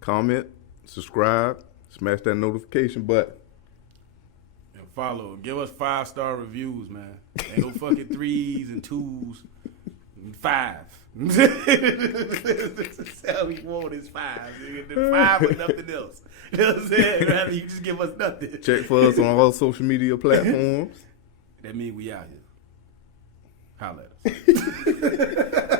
comment, subscribe, Smash that notification button. And follow. Give us 5-star reviews, man. Ain't no fucking 3s and 2s. 5. That's how we want is 5. 5 with nothing else. You know what I'm saying? Rather you just give us nothing. Check for us on all social media platforms. That means we out here. Holla at us.